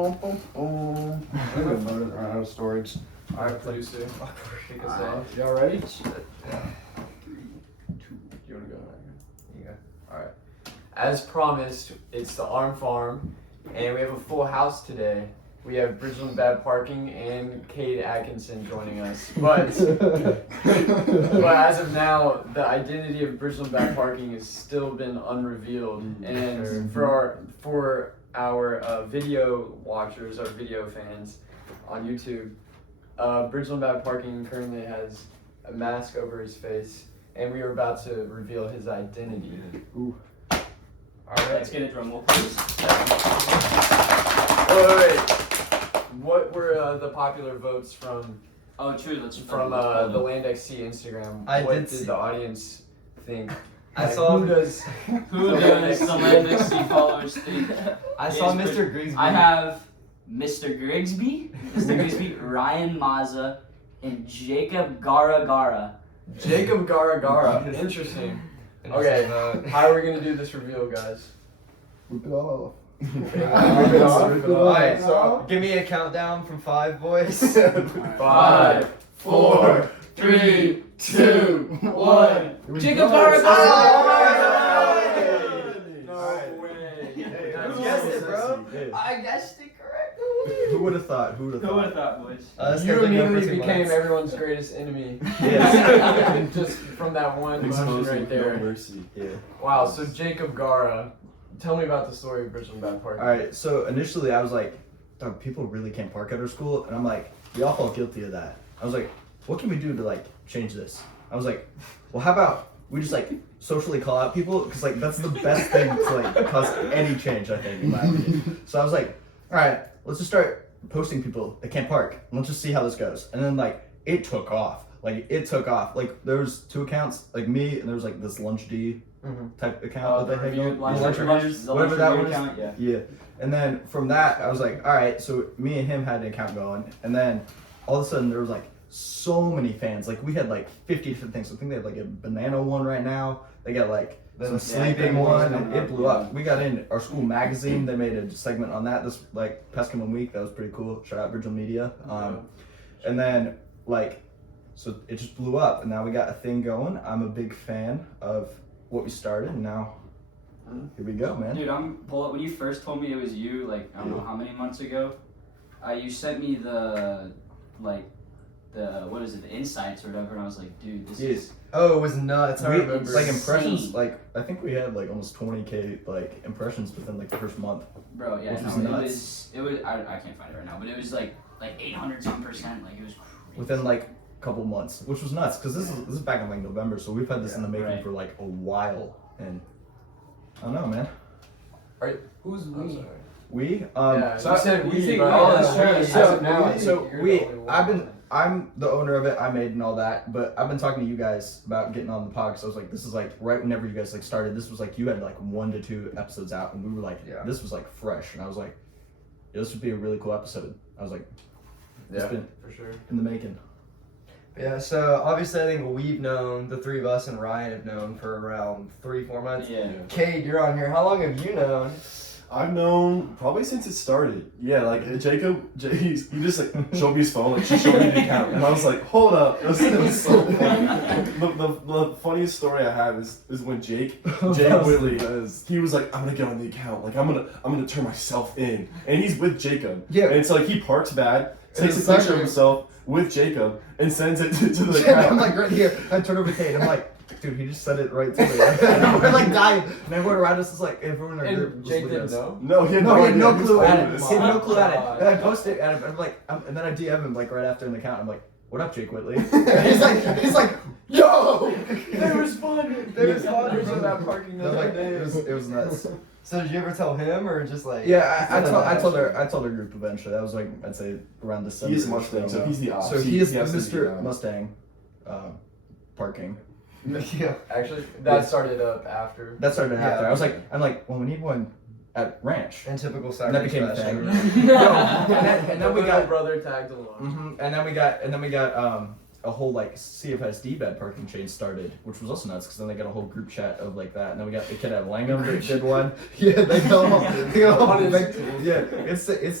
Out of storage. All right, producer. Kick us off. Y'all ready? Yeah. 3, 2. You wanna go? You go. All right. As promised, it's the Arm Farm, and we have a full house today. We have Bridgeland Bad Parking and Cade Atkinson joining us. But as of now, the identity of Bridgeland Bad Parking has still been unrevealed. And for our video watchers, our video fans on YouTube, Bridgeland Bad Parking currently has a mask over his face, and we are about to reveal his identity. Ooh. All right, let's get a drum roll, please. Wait. What were the popular votes from? Oh, true. Let's from the Land XC Instagram. What did the audience think? I saw who does the Land XC followers think? I saw Mr. Grigsby. I have Mr. Grigsby, Ryan Mazza, and Jacob Gara. Jacob Gara. Interesting. Okay, how are we gonna do this reveal, guys? Rip it off. Alright, so give me a countdown from 5, boys. 5, 4, 3, 2, 1. Jacob Gara. No way. You guessed it, bro. I guessed it correctly. Who would have thought? Who would have thought, boys? You immediately became everyone's greatest enemy. Yes. Just from that one motion right there. Mercy. Yeah. Wow, so Jacob Gara, tell me about the story of Bridgeland Bad Park. Alright, so initially I was like, dog, people really can't park at our school, and I'm like, we all fall guilty of that. I was like, what can we do to like change this? I was like, well, how about we just like socially call out people, because like that's the best thing to like cause any change, I think, in my opinion. So I was like, all right, let's just start posting people that can't park, and let's just see how this goes. And then like it took off. Like there was 2 accounts, like me, and there was like this Lunch D type account that they had. Whatever that was. Yeah. And then from that, I was like, all right. So me and him had an account going, and then all of a sudden there was like so many fans. Like we had like 50 different things. I think they have like a banana one right now. They got like some sleeping one, and it blew up. We got in our school magazine. They made a segment on that this like past coming week. That was pretty cool. Shout out Bridgeland Media. And then like, so it just blew up, and now we got a thing going. I'm a big fan of what we started, and now here we go, man. Dude, when you first told me it was you, like I don't know how many months ago, you sent me the what is it, the insights or whatever, and I was like, dude, this is. Oh, it was nuts. I remember. Like impressions, like I think we had like almost 20K like impressions within like the first month. Bro, yeah, which no, was nuts. it was. I can't find it right now, but it was like 800-some%. Like it was crazy. Within like a couple months, which was nuts, because this is back in like November, so we've had this in the making for like a while, and I don't know, man. Right? Who's we? We So I said we. think I'm the owner of it. I made and all that, but I've been talking to you guys about getting on the pod, because I was like, this is like right whenever you guys like started. This was like you had like 1 to 2 episodes out, and we were like, this was like fresh, and I was like, this would be a really cool episode. I was like, it's been for sure in the making. Yeah, so obviously I think we've known, the 3 of us and Ryan have known for around 3-4 months. Yeah. Cade, you're on here. How long have you known? I've known probably since it started. Yeah, like Jacob, he just like showed me his phone, like she showed me the account, and I was like, hold up, it was so funny. The funniest story I have is when Jake Whitley, he was like, I'm gonna get on the account, like I'm gonna turn myself in, and he's with Jacob. Yeah. And it's like he parks bad, takes a picture of himself with Jacob, and sends it to the account. I'm like right here. I turn over to Cade. I'm like, dude, he just said it right to me. We're like dying, and everyone around us is like, everyone in our group. Jake didn't know? No, he had no clue at it. This. He had no clue at it. And I posted it at him. I'm like, and then I DM him like right after in the account. I'm like, what up, Jake Whitley? And he's like, yo! They responded. Responded. That parking the Like, day. it was nuts. So did you ever tell him, or just like? Yeah, I told our group eventually. That was like, I'd say around December. He's Mustang, so he's the ops. So he is has to be Mr. Mustang, parking. Yeah. Actually, that started up after. That started after. I'm like, well, we need one at Ranch. And typical And Saturday. that became a thing. and then we got brother tagged along. And then we got a whole like CFSD bad parking chain started, which was also nuts because then they got a whole group chat of like that, and then we got the kid at Langham that did one. Yeah, they it's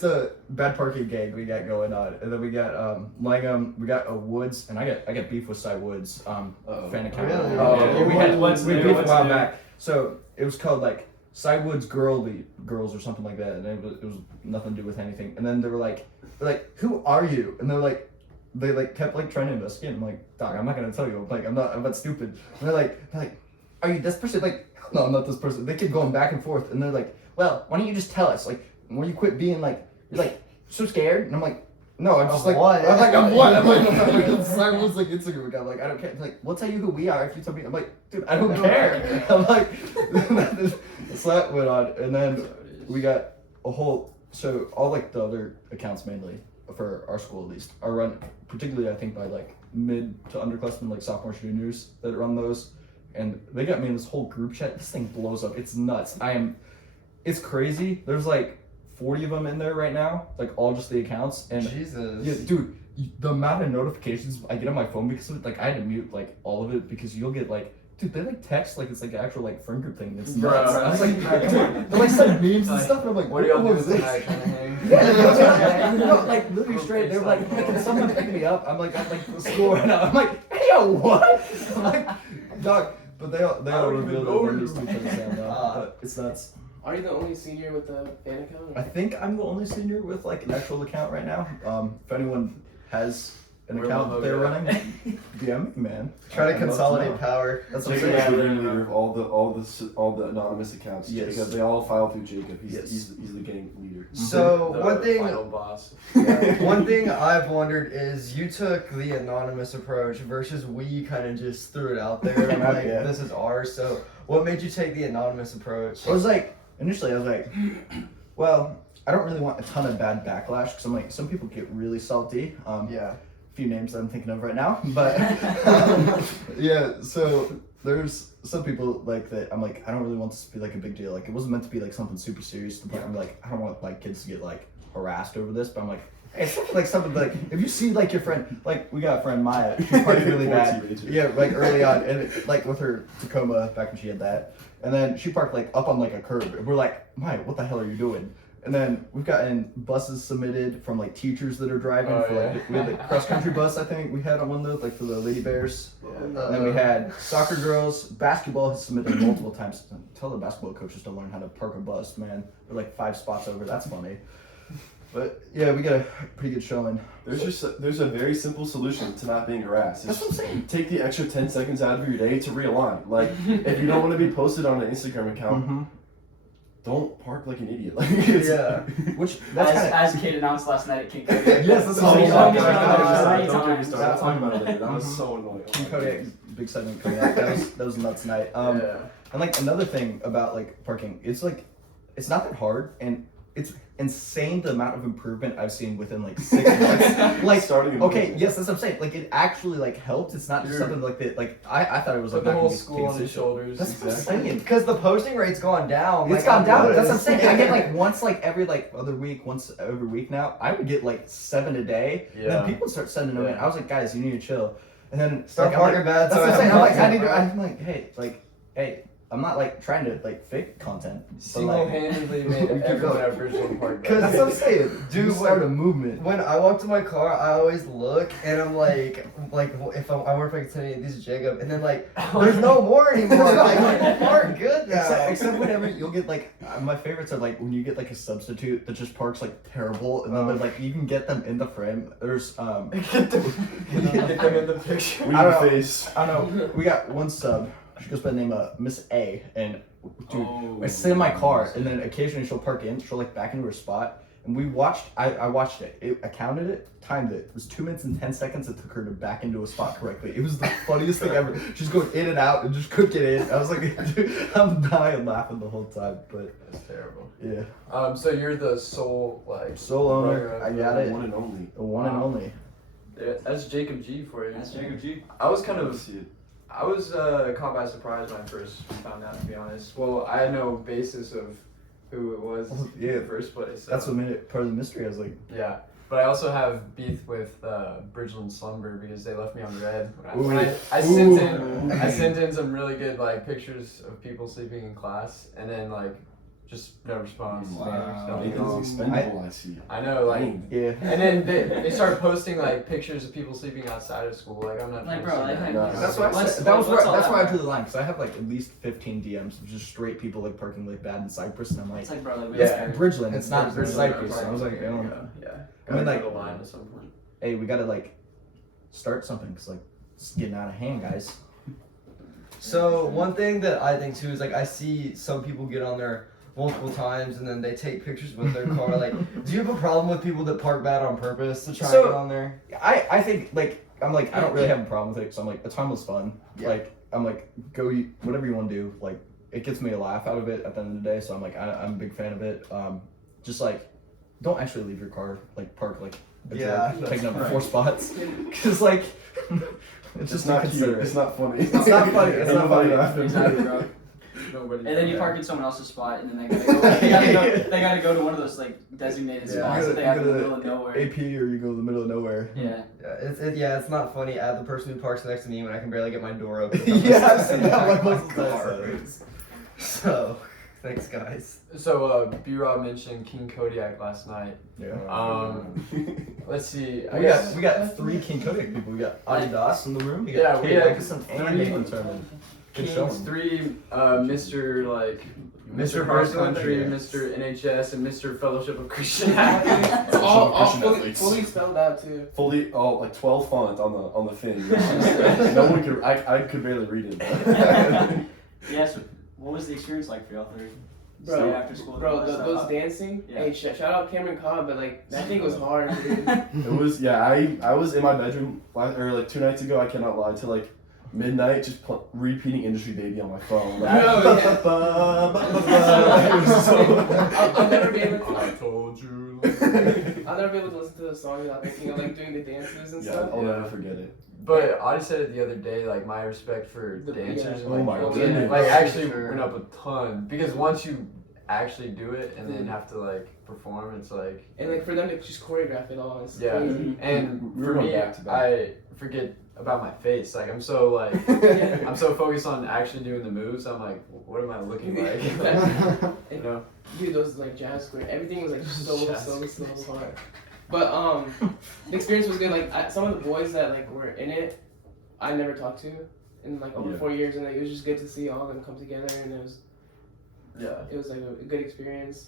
the bad parking gang we got going on, and then we got Langham, we got Woods, and I got beef with Cy Woods, fan account. Really? We beef a while back. So it was called like Cy Woods Girls or something like that, and it was nothing to do with anything. And then they're like, who are you? And they kept like trying to investigate. I'm like, dog, I'm not gonna tell you. I'm not stupid. And they're like, are you this person? Like, no, I'm not this person. They keep going back and forth, and they're like, well, why don't you just tell us? Like, when you quit being like, you're like so scared. And I'm like, no, I'm just like, what? I'm like, I'm what? I'm like, Cy Woods like Instagram account. I'm like, I don't care. Like, we'll tell you who we are if you tell me. I'm like, dude, I don't care. I'm like, so that went on, and then we got a whole. So all like the other accounts mainly for our school at least are run particularly I think by like mid to underclassmen like sophomores, juniors that run those, and they got me in this whole group chat. This thing blows up. It's nuts. It's crazy. There's like 40 of them in there right now, like all just the accounts. And Jesus. yeah, dude, the amount of notifications I get on my phone because of it, like I had to mute like all of it because you'll get like. Dude, they like text like it's like an actual like friend group thing. It's nuts. I was like, dude, they like send memes and stuff, and I'm like, What do y'all do is with this? tonight? Trying to hang? Yeah, no, like literally straight. They're like, can someone pick me up? I'm like at like the school right now. I'm like, hey yo, what? I'm like, dog. But they all reveal that they're used to each other's sound now. But it's nuts. Are you the only senior with a fan account? I think I'm the only senior with like an actual account right now. If anyone has an account that they're running, DM me, man. Try to consolidate power. That's what I'm Jacob is saying. the ringleader of all the anonymous accounts. Yes. Jacob, they all file through Jacob. He's Yes. he's the gang leader. So The one thing final boss. one thing I've wondered is you took the anonymous approach versus we kind of just threw it out there and like Yeah. this is ours. So what made you take the anonymous approach? I was like, initially I was like, well, I don't really want a ton of bad backlash because I'm like, some people get really salty. Yeah. Few names that I'm thinking of right now, but yeah, so there's some people like that I'm like, I don't really want this to be like a big deal. Like it wasn't meant to be like something super serious to the point I'm like, I don't want like kids to get like harassed over this, but I'm like, hey, it's like something like if you see like your friend, like we got a friend Maya, she parked really bad. Yeah, like early on, and it, like with her Tacoma back when she had that, and then she parked like up on like a curb, and we're like, Maya, what the hell are you doing? And then we've gotten buses submitted from like teachers that are driving for like we had the cross country bus I think we had on one of those like for the Lady Bears. And then we had soccer girls, basketball has submitted multiple times. Tell the basketball coaches to learn how to park a bus, man. They're like 5 spots over. That's funny. But yeah, we got a pretty good showing. There's a very simple solution to not being harassed. That's what I'm saying. Take the extra 10 seconds out of your day to realign. Like if you don't want to be posted on an Instagram account, don't park like an idiot. Like Yeah. Which that's kind of As Cade announced last night at King Kodiak. yes, that's Oh, what don't I'm get saying. me started. Don't get me started. I'll talk about it later. That was so annoying. King Kodiak, big segment coming out. That was nuts night. Yeah. And like another thing about like parking, it's like it's not that hard, and it's insane the amount of improvement I've seen within like 6 months. Like Starting okay, yes, that's what I'm saying. Like it actually like helped. It's not just something like that. Like I thought it was like Put the not whole gonna be school on his consistent. shoulders. That's what I'm saying. Because the posting rate's gone down. It's like, gone I've down. That's what I'm noticed. saying. I get like once like every like other week, once every week now. I would get like 7 a day. And Yeah. then people start sending them in. I was like, guys, you need to chill. And then Start like, I'm parking like, bad. that's so what I'm saying. I'm like, I need to. to. I'm like, hey, I'm not like trying to like fake content. But, like, Single-handedly made everyone at Bridgeland Park. Cause that's what I'm saying. Dude, Dude, start a movement. When I walk to my car, I always look and I'm like if I work like today, this is Jacob, and then like there's no more anymore. Like people aren't good now. Except whenever you'll get like my favorites are like when you get like a substitute that just parks like terrible, and then they're like you can get them in the frame. There's Get them in the picture. We I don't know. face. I don't know. We got one sub. She goes by the name of Miss A, and dude, I sit in my car, and then occasionally she'll park in. She'll like back into her spot, and we watched. I watched it. I counted it, timed it. It was 2 minutes and 10 seconds. It took her to back into a spot correctly. It was the funniest thing ever. She's going in and out and just couldn't get in. I was like, dude, I'm dying laughing the whole time. But That's terrible. yeah, So you're the sole like sole owner. runner I of got the it. One and only. The one and only. Yeah, that's Jacob G for you. That's Jacob G. I was kind of See it. I was caught by surprise when I first found out, to be honest. Well, I had no basis of who it was Yeah. in the first place. So. That's what made it part of the mystery. I was like, Yeah. But I also have beef with Bridgeland Slumber because they left me on red. I sent in some really good like pictures of people sleeping in class, and then like just no response. Wow. Nathan's expendable, I see. I know, like, Yeah. and then they started posting like pictures of people sleeping outside of school. Like I'm not. Like, trying bro, to see like, that. That's why I What's- said, that's what's all why I that drew the line, because I have like at least 15 DMs of just straight people like parking like bad in Cyprus, and I'm like, It's like, bro, like, we yeah, don't care. Bridgeland, it's not Bridgeland, Cyprus. yeah. I was like, I don't. Yeah. I mean, like, the line at some point. Hey, we gotta like start something, because like it's getting out of hand, guys. So one thing that I think too is like I see some people get on there multiple times and then they take pictures with their car. Like, do you have a problem with people that park bad on purpose to try So- and get on there? I think like I'm like I don't really have a problem with it, so I'm like the time was fun. Yeah. Like I'm like go eat whatever you want to do. Like it gets me a laugh out of it at the end of the day, so I'm like I'm a big fan of it. Just like don't actually leave your car like parked like a Yeah, jerk, taking up that's 4 spots, because like it's just not cute. inconsiderate. It's not funny. It's not funny. It's Ain't not nobody funny. laughing. Exactly, bro. Nobody. And then you park in someone else's spot, and then they gotta go to one of those like designated Yeah. spots that they have in the middle of nowhere. AP or you go to the middle of nowhere. Yeah. Yeah, it's not funny. Add the person who parks next to me when I can barely get my door open. Yeah, I've seen that Back one of most my of the car. time. So, thanks guys. So B-Rob mentioned King Kodiak last night. Yeah. Let's see. We got 3 King Kodiak people. We got Adi in the room. We got Yeah, we Cade had Atkinson and 3 Nathan Turman. Good Kings, showing. 3 Mr. like Mr. First Hardcore, Country, yeah. Mr. NHS, and Mr. Fellowship of Christian Athletes. all Christian fully, athletes. fully spelled out too. Fully, like 12 font on the thing. No one could. I could barely read it. Yeah. So, what was the experience like for y'all three? Bro, Staying after school. and all Bro, that stuff? those dancing. Yeah. Hey, shout out Cameron Cobb, but like that thing was hard, dude. It was I was in my bedroom like 2 nights ago. I cannot lie, till like midnight, just repeating Industry Baby on my phone. Like, No, yeah. It was so- I'll never be able to. I told you. I'll never be able to listen to the song without thinking of like doing the dances and yeah, stuff. I'll never forget it. But Adi said it the other day, like my respect for The- dancers, yeah. Oh my like, goodness. like actually Sure. went up a ton because once you actually do it and then have to like perform, it's like And like for them to just choreograph it all, it's yeah. crazy. And We for were going me, back to back. I forget about my face. Like I'm so like Yeah. I'm so focused on actually doing the moves. I'm like, what am I looking like? You know. Dude, those like jazz square, everything was like so Jazz hard. But the experience was good. Like some of the boys that like were in it, I never talked to in like over Yeah. 4 years, and like, it was just good to see all of them come together, and Yeah. it was like a good experience.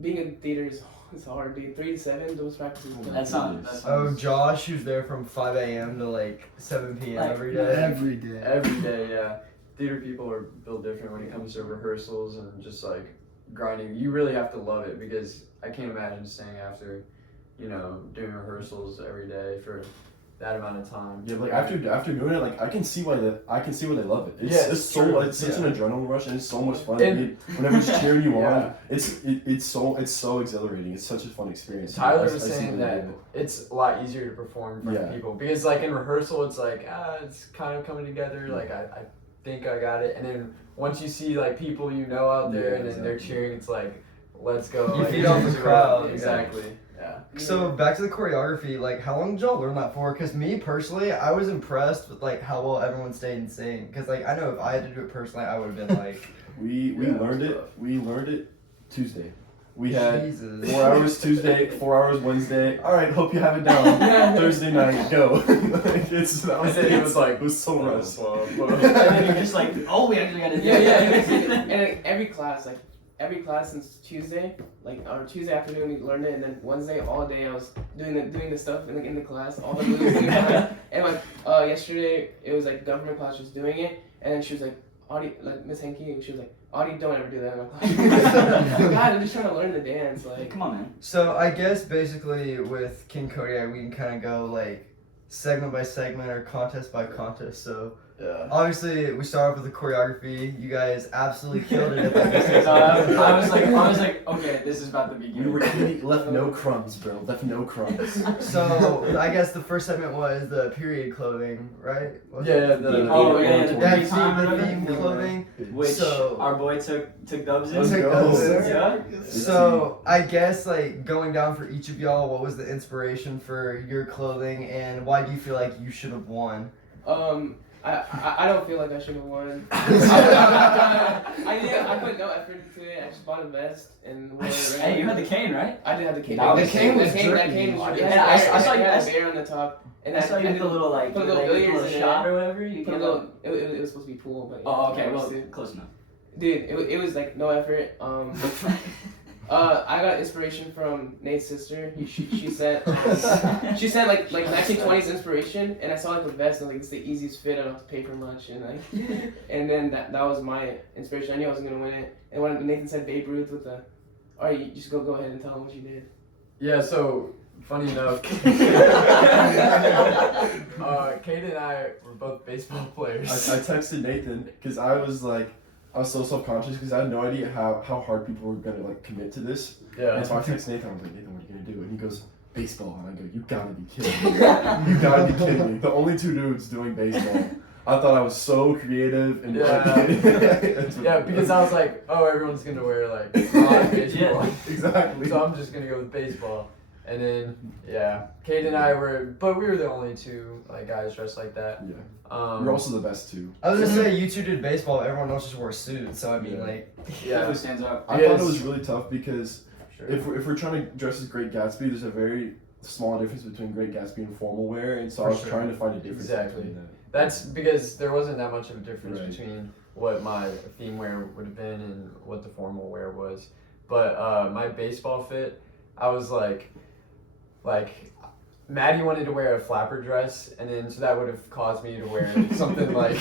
Being in theater is hard, dude. 3 to 7, those practices. That sounds. Oh, Josh, who's there from 5 a.m. to like 7 p.m. Like, every day. Every day. Every day, yeah. Theater people are built different when it comes to rehearsals and just like grinding. You really have to love it because I can't imagine staying after, you know, doing rehearsals every day for that amount of time. Yeah, like after doing it, like I can see why they love it. It's, Yeah, it's it's so true. it's such an adrenaline rush and it's so much fun. And- Whenever it's cheering you Yeah. on, it's so exhilarating. It's such a fun experience. Tyler I was see saying the that video. it's a lot easier to perform in front of Yeah. people because like in rehearsal it's like it's kind of coming together, like I think I got it, and then once you see like people you know out there Yeah, and then they're exactly. cheering, it's like let's go. You like, feed off the cheers you crowd, up. yeah. Exactly. Yeah. So back to the choreography, like how long did y'all learn that for? Because me personally, I was impressed with like how well everyone stayed in sync. Because like I know if I had to do it personally, I would have been like, We Yeah, learned it. We learned it Tuesday. We had Jesus. 4 hours Tuesday, 4 hours Wednesday. All right, hope you have it down. Thursday night, go. Like, it's that was And then it. he was like, It was so rushed. And then you're just like, oh, we actually gotta do Yeah, it. and like, every class since Tuesday, like or Tuesday afternoon we learned it, and then Wednesday all day I was doing the stuff in the class, all the moves in the class. And like yesterday it was like government class just doing it, and then she was like, Audi, like Miss Henke, she was like, Audi, don't ever do that in my class. God, I'm just trying to learn the dance, like. Come on, man. So I guess basically with King Kodiak, we can kind of go like segment by segment or contest by contest. So Yeah. Obviously, we start off with the choreography. You guys absolutely killed it. I was like, okay, this is about to begin. We were eating, left no crumbs, bro. Left no crumbs. So I guess the first segment was the period clothing, right? Was Yeah, it? the Oh, yeah, the Yeah, theme song, the right? theme clothing. Which So- our boy took dubs in. Let's Took go. dubs in. Yeah. So I guess like going down for each of y'all, what was the inspiration for your clothing, and why do you feel like you should have won? I don't feel like I should have won. I put no effort into it. I just bought a vest and wore it. Hey, you had the cane, right? I did have the cane. That The was- cane was that drippy. cane was Yeah, it I had saw you- a bear on the top. And I saw you I with the little like, put a little like, billiards little in shot it. or whatever. You Put a came little, up. it was supposed to be pool, but Oh, okay, well, dude, close enough. it was like no effort. I got inspiration from Nate's sister. She sent like 1920s inspiration, and I saw like the vest and like it's the easiest fit. I don't have to pay for much, and like, and then that was my inspiration. I knew I wasn't gonna win it, and when Nathan said Babe Ruth with the, all right, you just go ahead and tell him what you did. Yeah, so funny enough, Cade and I were both baseball players. I texted Nathan because I was so self-conscious because I had no idea how hard people were gonna like commit to this. Yeah. And so I texted Nathan. I was like, Nathan, what are you gonna do? And he goes, baseball. And I go, you gotta be kidding me. You gotta be kidding me. The only two dudes doing baseball. I thought I was so creative and Yeah, because I was like, oh, everyone's gonna wear like non-baseball. Exactly. So I'm just gonna go with baseball. And then yeah, Cade and I were, but we were the only two like guys dressed like that. Yeah. You're also the best too. I was gonna say you two did baseball. Everyone else just wore suits. So I mean, Yeah. like, Yeah, Definitely stands out. I thought it was really tough because sure. if we're trying to dress as Great Gatsby, there's a very small difference between Great Gatsby and formal wear, and so I For was sure. trying to find a difference Exactly. between that. That's because there wasn't that much of a difference Right. between what my theme wear would have been and what the formal wear was. But my baseball fit, I was like Maddie wanted to wear a flapper dress, and then so that would have caused me to wear something like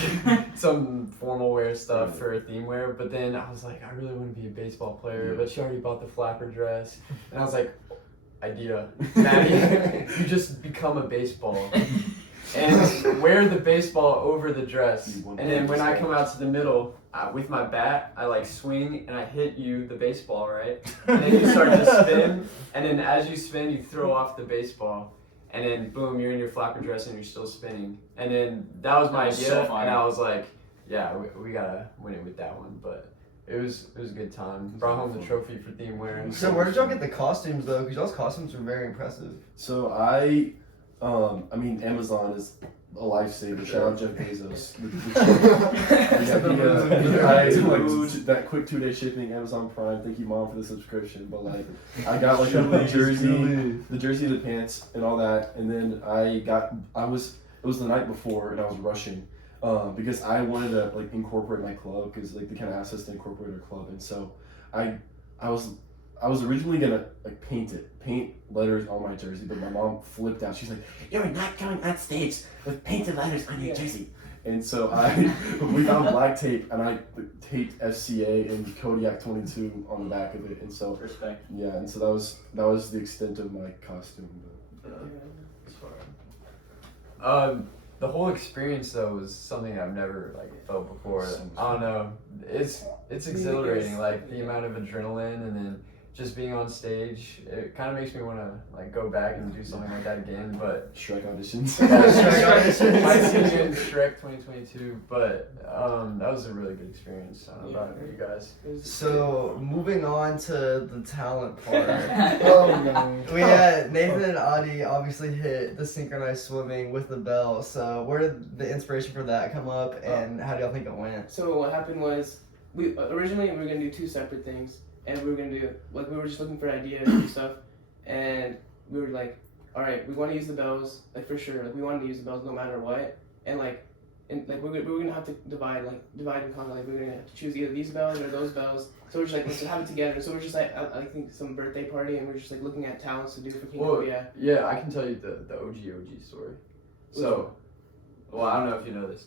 some formal wear stuff for theme wear. But then I was like, I really want to be a baseball player, but she already bought the flapper dress, and I was like, idea, Maddie, you just become a baseball. And wear the baseball over the dress, and then when I come out to the middle with my bat, I like swing and I hit you the baseball, right? And then you start to spin, and then as you spin, you throw off the baseball, and then boom, you're in your flapper dress and you're still spinning. And then that was my That was idea, so fire. and I was like, yeah, we gotta win it with that one, but. It was a good time. Brought home the trophy for theme wear. so where did y'all get the costumes though? Because y'all's costumes are very impressive. So I mean Amazon is a lifesaver. Shout out Jeff Bezos. I like that quick 2-day shipping, Amazon Prime. Thank you, Mom, for the subscription. But like, I got like the jersey, the pants, and all that. And then it was the night before, and I was rushing because I wanted to like incorporate my club because like they kind of asked us to incorporate our club, and so I was originally gonna like paint letters on my jersey, but my mom flipped out. She's like, "You're not going on stage with painted letters on your jersey." And so we found black tape, and I taped FCA and Kodiak 22 on the back of it. And so Respect. yeah, and so that was the extent of my costume. The whole experience though was something I've never like felt before. I don't know. It's exhilarating, like the amount of adrenaline, and then just being on stage. It kind of makes me want to like go back and do something like that again. But Shrek auditions. auditions. my senior in Shrek 2022. But that was a really good experience. I don't know about you guys. So moving on to the talent part. Oh no. We had Nathan and Adi obviously hit the synchronized swimming with the bell. So where did the inspiration for that come up, and how do y'all think it went? So what happened was we originally were gonna do two separate things, and we were gonna do like we were just looking for ideas and stuff, and we were like, all right, we want to use the bells like for sure. Like we wanted to use the bells no matter what, and we were gonna have to divide and conquer. Like we were gonna have to choose either these bells or those bells. So we're just like, let's have it together. So we're just like, I think some birthday party, and we're just like looking at talents to do for King Kodiak. Yeah, I can tell you the OG story. So, well, I don't know if you know this.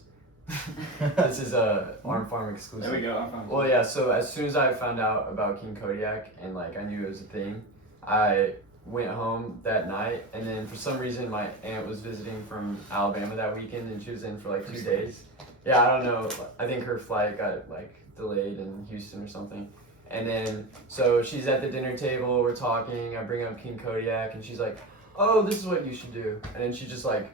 This is a Arm Farm exclusive. There we go. I'm fine. Well, yeah. So as soon as I found out about King Kodiak and like I knew it was a thing, I went home that night, and then for some reason my aunt was visiting from Alabama that weekend, and she was in for like 2 days, yeah, I don't know. I think her flight got like delayed in Houston or something. And then so she's at the dinner table. We're talking. I bring up King Kodiak, and she's like, "Oh, this is what you should do." And then she just like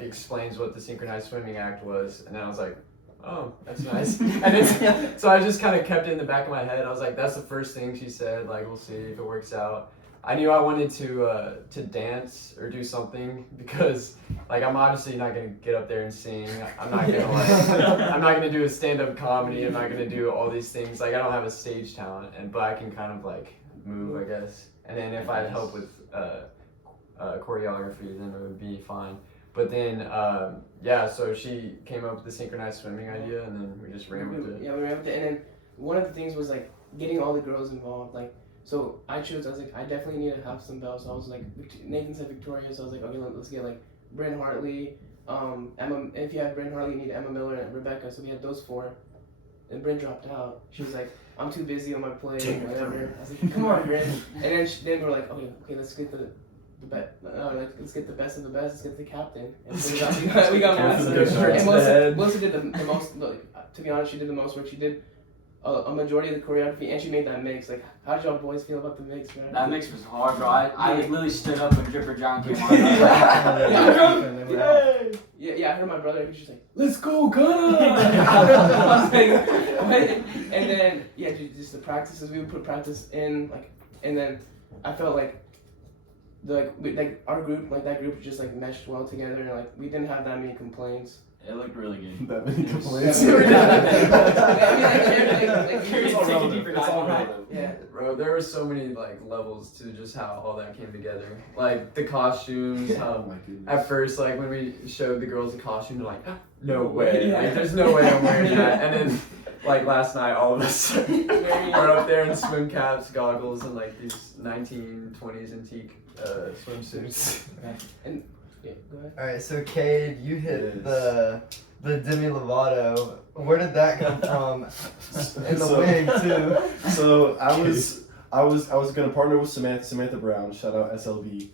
explains what the synchronized swimming act was, and then I was like, "Oh, that's nice." And then so I just kind of kept it in the back of my head. I was like, "That's the first thing she said. Like, we'll see if it works out." I knew I wanted to dance or do something because like I'm obviously not gonna get up there and sing. I'm not gonna I'm not gonna do a stand-up comedy. I'm not gonna do all these things. Like I don't have a stage talent, but I can kind of like move, I guess. And then if I had help with choreography, then it would be fine. But then so she came up with the synchronized swimming idea, and then we just ran with it. Yeah, we ran with it, and then one of the things was like getting all the girls involved, like. So I was like, I definitely need to have some bells. So I was like, Nathan said Victoria, so I was like, okay, let's get like Bryn Hartley, Emma. If you have Bryn Hartley, you need Emma Miller and Rebecca. So we had those 4. And Bryn dropped out. She was like, I'm too busy on my plate, whatever. I was like, come on, Bryn. And then then we were like, okay, let's get let's get the best of the best. Let's get the captain. And so we got Melissa. And Melissa did the most. Look, to be honest, she did the most work. She did a majority of the choreography, and she made that mix. Like, how did y'all boys feel about the mix, man? That mix was hard, bro. I literally stood up when Dripper John came on. Yeah, I heard my brother. He was just like, "Let's go, Ghana!" I was like, and then just the practices. We would put practice in, like, and then I felt like our group, like that group, just like meshed well together, and like we didn't have that many complaints. It looked really good. That many complaints. Yeah. Bro, there were so many like levels to just how all that came together. Like the costumes, how at first like when we showed the girls the costume, they're like, no way, like there's no way I'm wearing that. And then like last night, all of us are up there in swim caps, goggles, and like these 1920s antique swimsuits. And yeah, go ahead. All right, so Cade, you hit the Demi Lovato. Where did that come from? In the wig too. So I was gonna partner with Samantha Brown. Shout out SLB.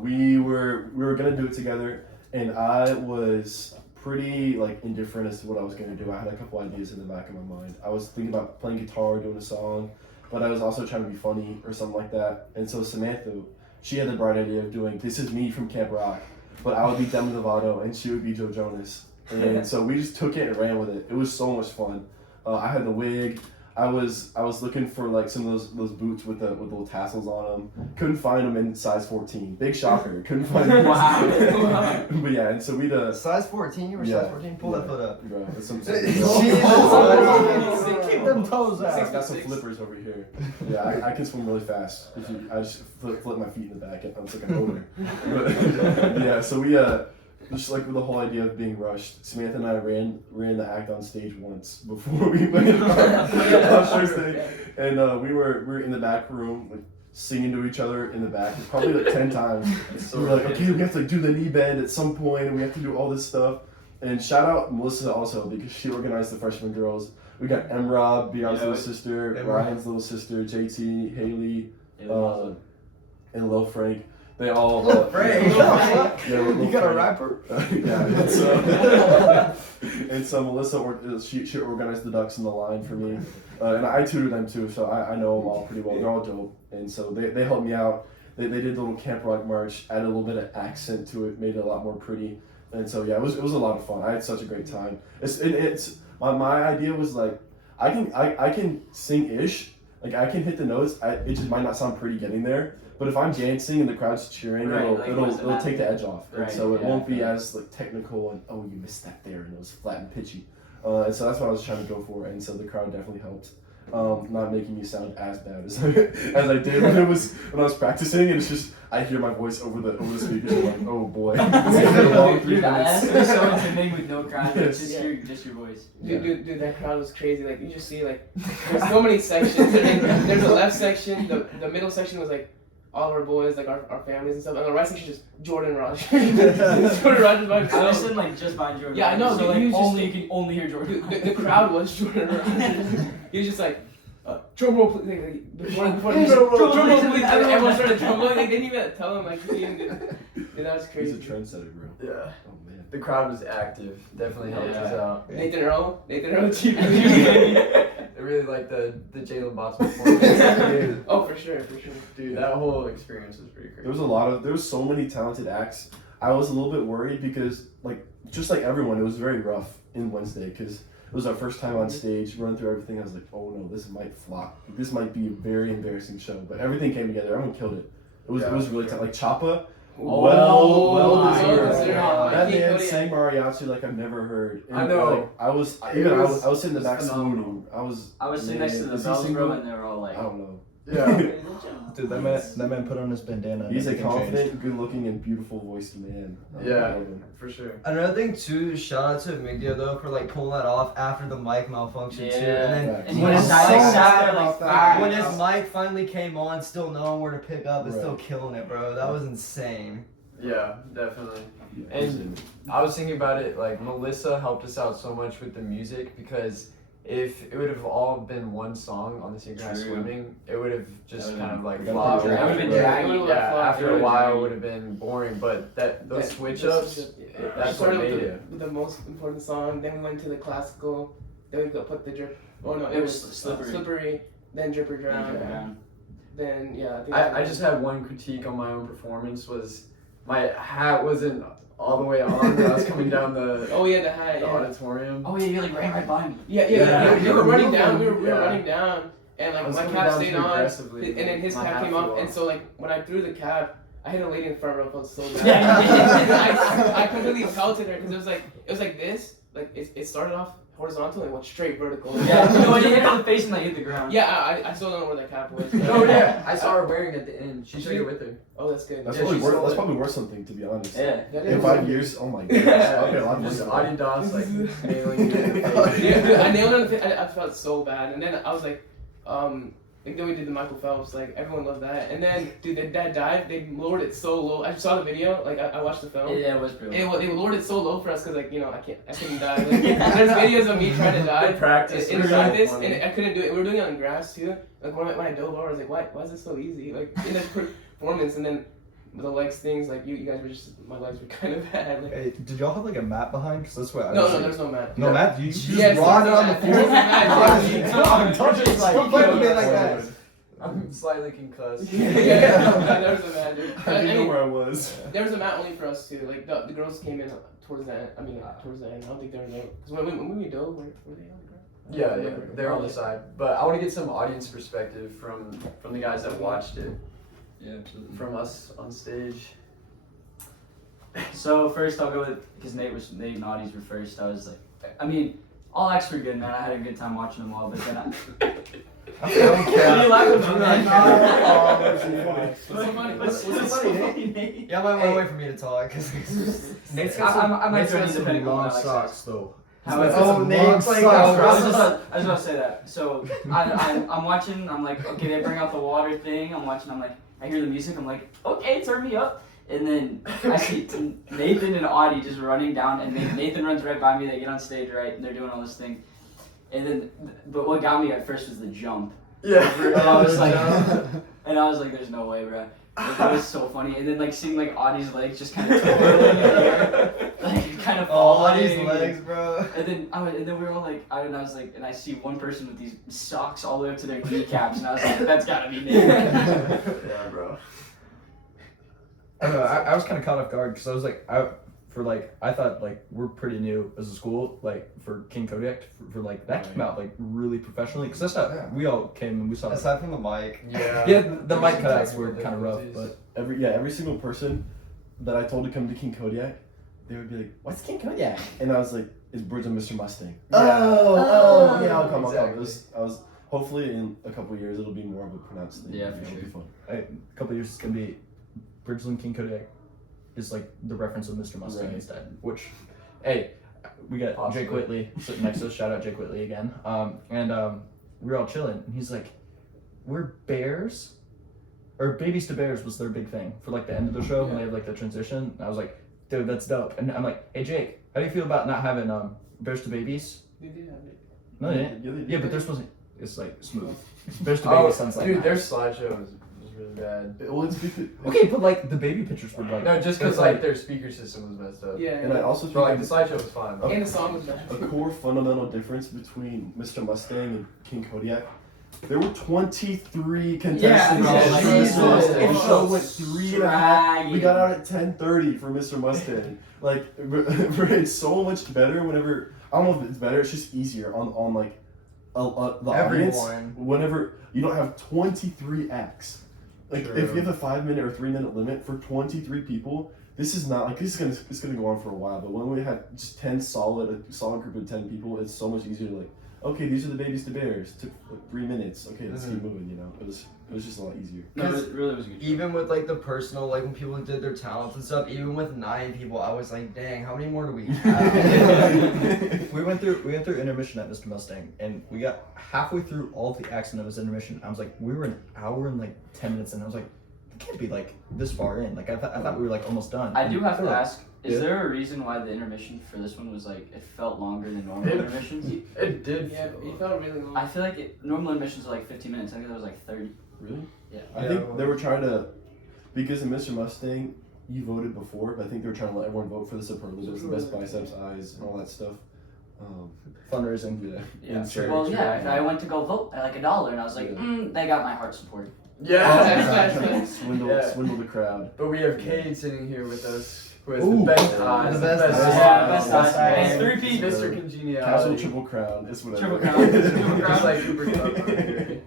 We were gonna do it together, and I was pretty like indifferent as to what I was gonna do. I had a couple ideas in the back of my mind. I was thinking about playing guitar, doing a song, but I was also trying to be funny or something like that. And so Samantha, she had the bright idea of doing "This Is Me" from Camp Rock, but I would be Demi Lovato and she would be Joe Jonas. And so we just took it and ran with it. It was so much fun. I had the wig. I was looking for like some of those boots with the little tassels on them. Couldn't find them in size 14. Big shocker. Couldn't find them. Wow. But yeah, and so we Size 14? You were size 14? Pull that foot up. Bro, that's some Keep them toes out. I've got some flippers over here. Yeah, I can swim really fast. I just flip my feet in the back and I'm like an owner. But yeah, so we just like with the whole idea of being rushed, Samantha and I ran the act on stage once before we went on Thursday, and we were in the back room like singing to each other in the back probably like 10 times. So we were like, okay, we have to like do the knee bend at some point, and we have to do all this stuff. And shout out Melissa also because she organized the freshman girls. We got Rob, Beyonce's little sister, Ryan's little sister, JT, Haley, and Lil Frank. They all Frank. You got a rapper? Yeah. And so Melissa she organized the ducks in the line for me, and I tutored them too, so I know them all pretty well. They're all dope, and so they helped me out. They did the little Camp Rock march, added a little bit of accent to it, made it a lot more pretty, and so yeah, it was a lot of fun. I had such a great time. It's my idea was like I can sing ish, like I can hit the notes. It just might not sound pretty getting there. But if I'm dancing and the crowd's cheering, it'll take the edge off, and so it won't be as like technical and you missed that there and it was flat and pitchy, and so that's what I was trying to go for, and so the crowd definitely helped, not making me sound as bad as I did when I was practicing, and it's just I hear my voice over the speakers and I'm like, oh boy, that's so intimidating with no crowd, just your voice. Dude, that crowd was crazy. Like you just see like there's so many sections. There's a left section. The middle section was like all of our boys, like our families and stuff. And the right section is just Jordan Rogers. Jordan Rogers by himself. I was sitting like just behind Jordan. Yeah, I know. So Dude, like you can only hear Jordan. The crowd was Jordan Rogers. He was just like, drum roll, please. Before drum roll, please. Everyone started drum rolling. Like, they didn't even tell him. Like, he didn't. Dude, that was crazy. He's a trendsetter, bro. Yeah. Oh man. the crowd was active. Definitely helped us out. Nathan Earl TV. They really liked the Jalen Bots performance. Oh, for sure. Dude, that whole experience was pretty crazy. There was so many talented acts. I was a little bit worried because, like, just like everyone, it was very rough in Wednesday because it was our first time on stage, running through everything. I was like, oh no, this might flop. This might be a very embarrassing show. But everything came together. Everyone killed it. It was really tough. Like Choppa, well deserved. That man sang mariachi like I've never heard. And I know. Like, I was sitting in the back swooning. I was sitting next to the bells, bro, and they were all like, I don't know. Yeah. Dude, that man put on his bandana. He's a and everything confident, changed. good-looking, and beautiful voiced man. Yeah. For sure. Another thing too, shout out to Migdia though for like pulling that off after the mic malfunction too. Yeah. And then And he when was his like, mic sat there like, when his mic finally came on, still knowing where to pick up and Right. still killing it, bro. That was insane. Yeah, definitely. Yeah, And I was thinking about it, like Melissa helped us out so much with the music because if it would have all been one song on the synchronized True. swimming, it would have just That kind of like would've flopped. been It would have been draggy. draggy. Right. Yeah, after a It while it would've would have been boring. But those Yeah, switch the ups, switch up, yeah. We that's what started made with it. the most important song, then we went to the classical, then we put the drip. Oh no, It was Slippery. Slippery, then Dripper Drown, Yeah. then yeah. think I just had one critique on my own performance was my hat wasn't all the way on when I was coming down the Oh yeah, the hat. the Yeah. auditorium. Oh yeah, you like ran right by me. Yeah. We were running down. We were Yeah. running down, and I like was my coming cap down stayed too on, aggressively, and then his my cap hat came flew off, off. and so like when I threw the cap, I hit a lady in the front row. It felt so bad. Yeah. I completely pelted her because it was like this. Like it started off horizontal and went straight vertical. Yeah, you know when you hit her face and like hit the ground. Yeah, I still don't know where that cap was. Oh yeah, I saw her wearing it at the end. She took it with her. Oh, that's good. That's Yeah, probably she worth. stole That's it. probably worth something, to be honest. Yeah. In 5 years, oh my goodness. I'll get a lot more Just than Adi that. Doss like nailing you in the face. Yeah, dude, I nailed it. On the fit. I felt so bad, and then I was like, and then we did the Michael Phelps. Like everyone loved that. And then, dude, that dive, they lowered it so low. I saw the video. Like I watched the film. Yeah, it was pretty. They lowered it so low for us because like I couldn't dive. Like, there's videos of me trying to dive In practice, in it was practice, so and funny. I couldn't do it. We were doing it on grass too. Like when I dove over, I was like, why is it so easy? Like in the performance, and then the legs things, like you guys were just, my legs were kind of bad. Like, Hey, did y'all have like a mat behind? Because that's what I no, was there's no mat. No mat? You just Yes, rod it there's on a the mat. There's a mat. floor? Don't just like, Don't play play with me like that. I'm slightly concussed. Yeah, there was a mat, dude. I didn't know mean, where I was. there was a mat only for us too. Like the girls came in towards the end. I mean, towards the end. I don't think they were there. Because when we dove, were they on the ground? Yeah, they're on the side. But I want to get some audience perspective from the guys that watched it, Yeah, absolutely. from us on stage. So first I'll go with, because Nate and Audie's were first. I was like, I mean, all acts were good, man. I had a good time watching them all, but then What are you laughing for, man? What's so funny? What's so funny, Nate? Y'all might want to wait for me to talk. Nate's I might Nate's turn got in some depending on long what I like socks though. How He's is got it? some Nate's long like socks. I was just about to say that. So I'm watching. I'm like, okay, they bring out the water thing. I'm watching. I'm like, I hear the music. I'm like, okay, turn me up. And then I see Nathan and Audie just running down, and Nathan runs right by me. They get on stage, right, and they're doing all this thing. And then, but what got me at first was the jump. Yeah. And I was like, there's no way, bro. Like, it was so funny. And then like seeing like Audie's legs just kind of twirling in the air, like kind of All falling. these legs, bro. And then we were all like, and I was like, and I see one person with these socks all the way up to their kneecaps, and I was like, that's gotta be Nate. Yeah, bro. I don't know. I was kind of caught off guard because I was like, I thought like we're pretty new as a school, like for King Kodiak, for like that came out like really professionally because that's not we all came and we saw. Aside from the mic. Yeah, the mic cutouts were kind of rough, but Every single person that I told to come to King Kodiak, they would be like, "What's King Kodiak?" And I was like, "It's Bridge and Mr. Mustang." Yeah. Oh, yeah, I'll come. Exactly. I was hopefully in a couple of years it'll be more of a pronounced thing. Yeah, for It'll be sure. fun. a couple of years it's gonna be Bridgeland King Kodiak is like the reference of Mr. Mustang Right. instead. Which, hey, we got Possibly. Jake Whitley sitting next to us. Shout out Jake Whitley again. We were all chilling, and he's like, "We're bears." Or Babies to Bears was their big thing for like the end of the show when they had like the transition. And I was like, dude, that's dope. And I'm like, hey Jake, how do you feel about not having Bears to Babies? They did have it. No, they didn't. they did. Yeah, but theirs wasn't. It's like smooth. Bears to Oh, Babies sounds like dude, their nice. slideshow was really bad. Well, it's because, Okay, but like the baby pictures were like. No, just because it's like their speaker system was messed up. Yeah. and I also But like think the slideshow was fine. Okay. And the song was bad. a core fundamental difference between Mr. Mustang and King Kodiak. There were 23 contestants. bro, like, Jesus, Jesus. the show went 3.5. We Dragging. got out at 10:30 for Mr. Mustang. Like, it's so much better whenever. I don't know if it's better. It's just easier on like the audience. Everyone. Whenever you don't have 23 acts. Like True. if you have a 5-minute or 3-minute limit for 23 people, this is not like it's gonna go on for a while. But when we had just 10 solid group of 10 people, it's so much easier to like, okay, these are the babies to bears. Took like 3 minutes. Okay, let's keep moving. You know, it was just a lot easier. No, it really was a good show. Even with like the personal, like when people did their talents and stuff, even with 9 people, I was like, dang, how many more do we have? we went through intermission at Mr. Mustang, and we got halfway through all of the acts, and it was intermission. I was like, we were an hour and like 10 minutes, and I was like, it can't be like this far in. Like I thought we were like almost done. I do have to They're like, ask, is Yeah. there a reason why the intermission for this one was like, it felt longer than normal intermissions? It did. Yeah, feel- it felt really long. I feel like normal intermissions are like 15 minutes. I think that was like 30. Really? Yeah. I think they were trying to, because in Mr. Mustang, you voted before, but I think they were trying to let everyone vote for the superlatives, the best biceps, eyes, and all that stuff. fundraising. Yeah. Yeah. And so- Well, yeah, I went to go vote at like $1, and I was like, they got my heart support. Yeah. Swindle the crowd. But we have Cade sitting here with us, who has Ooh. the best eyes. The best eyes. Yeah, best eyes. eyes. Three-peat. Mr. Casual Congeniality. triple crown. It's whatever. Triple crown. Triple Just crown. like Cooper Cup over here.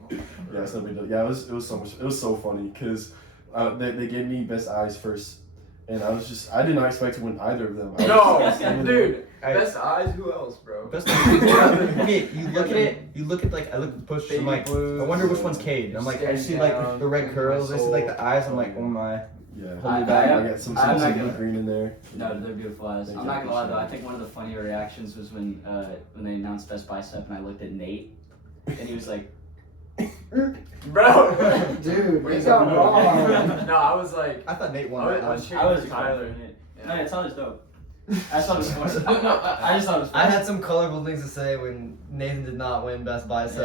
Yeah, it's no big deal. Yeah, it was so funny because they gave me best eyes first, and I did not expect to win either of them. I was No, dude. I- Best eyes. Who else, bro? Best okay, you look at it. You look at like I look at the push. I'm like, I wonder which one's Cade. I'm like, I see like the red curls. I see like the eyes. I'm like, oh my. Yeah, I- hold me back. I- I got some I'm not deep gonna- green in there. No, they're beautiful eyes. Thank I'm you, not gonna lie though. I appreciate think one of the funnier reactions was when they announced Best Bicep, and I looked at Nate, and he was like, Bro. Dude, What is got up, wrong. No, I was like, I thought Nate won. I that one. was cheering I was for Tyler. No, yeah, Tyler's dope. I just thought it was funny. No, I just thought it was I funny. had some colorful things to say when Nathan did not win best bicep.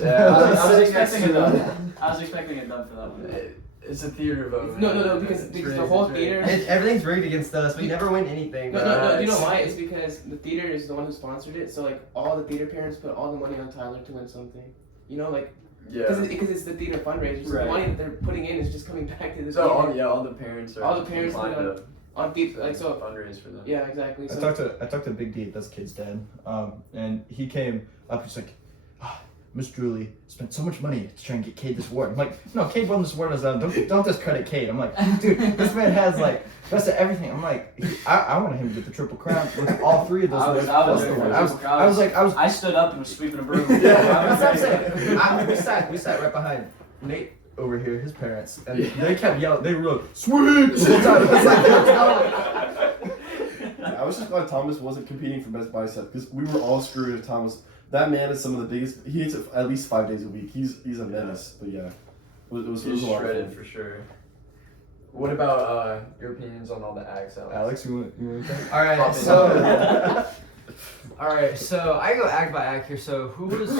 Yeah, I was sitting next expecting a to dub. I was expecting a dub for that one. It's a theater vote. No, because the whole theater. Everything's rigged against us. We never win anything. No, you know it's- why? It's because the theater is the one who sponsored it. So like all the theater parents put all the money on Tyler to win something. You know, like because Yeah. it's the theater fundraiser. So Right. the money that they're putting in is just coming back to the So theater. all the parents are All the parents inclined put to on theater, like so. fundraise for them. Yeah, exactly. I So talked to Big D, that's kid's dad, and he came up. He's like, Miss Julie spent so much money to try and get Cade this award. I'm like, no, Cade won this award on his own. Don't discredit Cade. I'm like, dude, this man has like best of everything. I'm like, I wanted him to get the triple crown with all 3 of those. I was plus there the for one. the I was, triple crown. I was like, I stood up and was sweeping a broom. That's what I'm saying. We sat right behind Nate over here, his parents, and they kept yelling. They were like, "Sweet!" the whole time. It was like, I was just glad Thomas wasn't competing for best bicep because we were all screwed if Thomas. That man is some of the biggest. He hits it at least 5 days a week. He's a menace. But yeah, it was He's a lot of shredded fun. for sure. What about your opinions on all the acts, Alex? Alex, you want to All right, Pop in. so I go act by act here. So who was?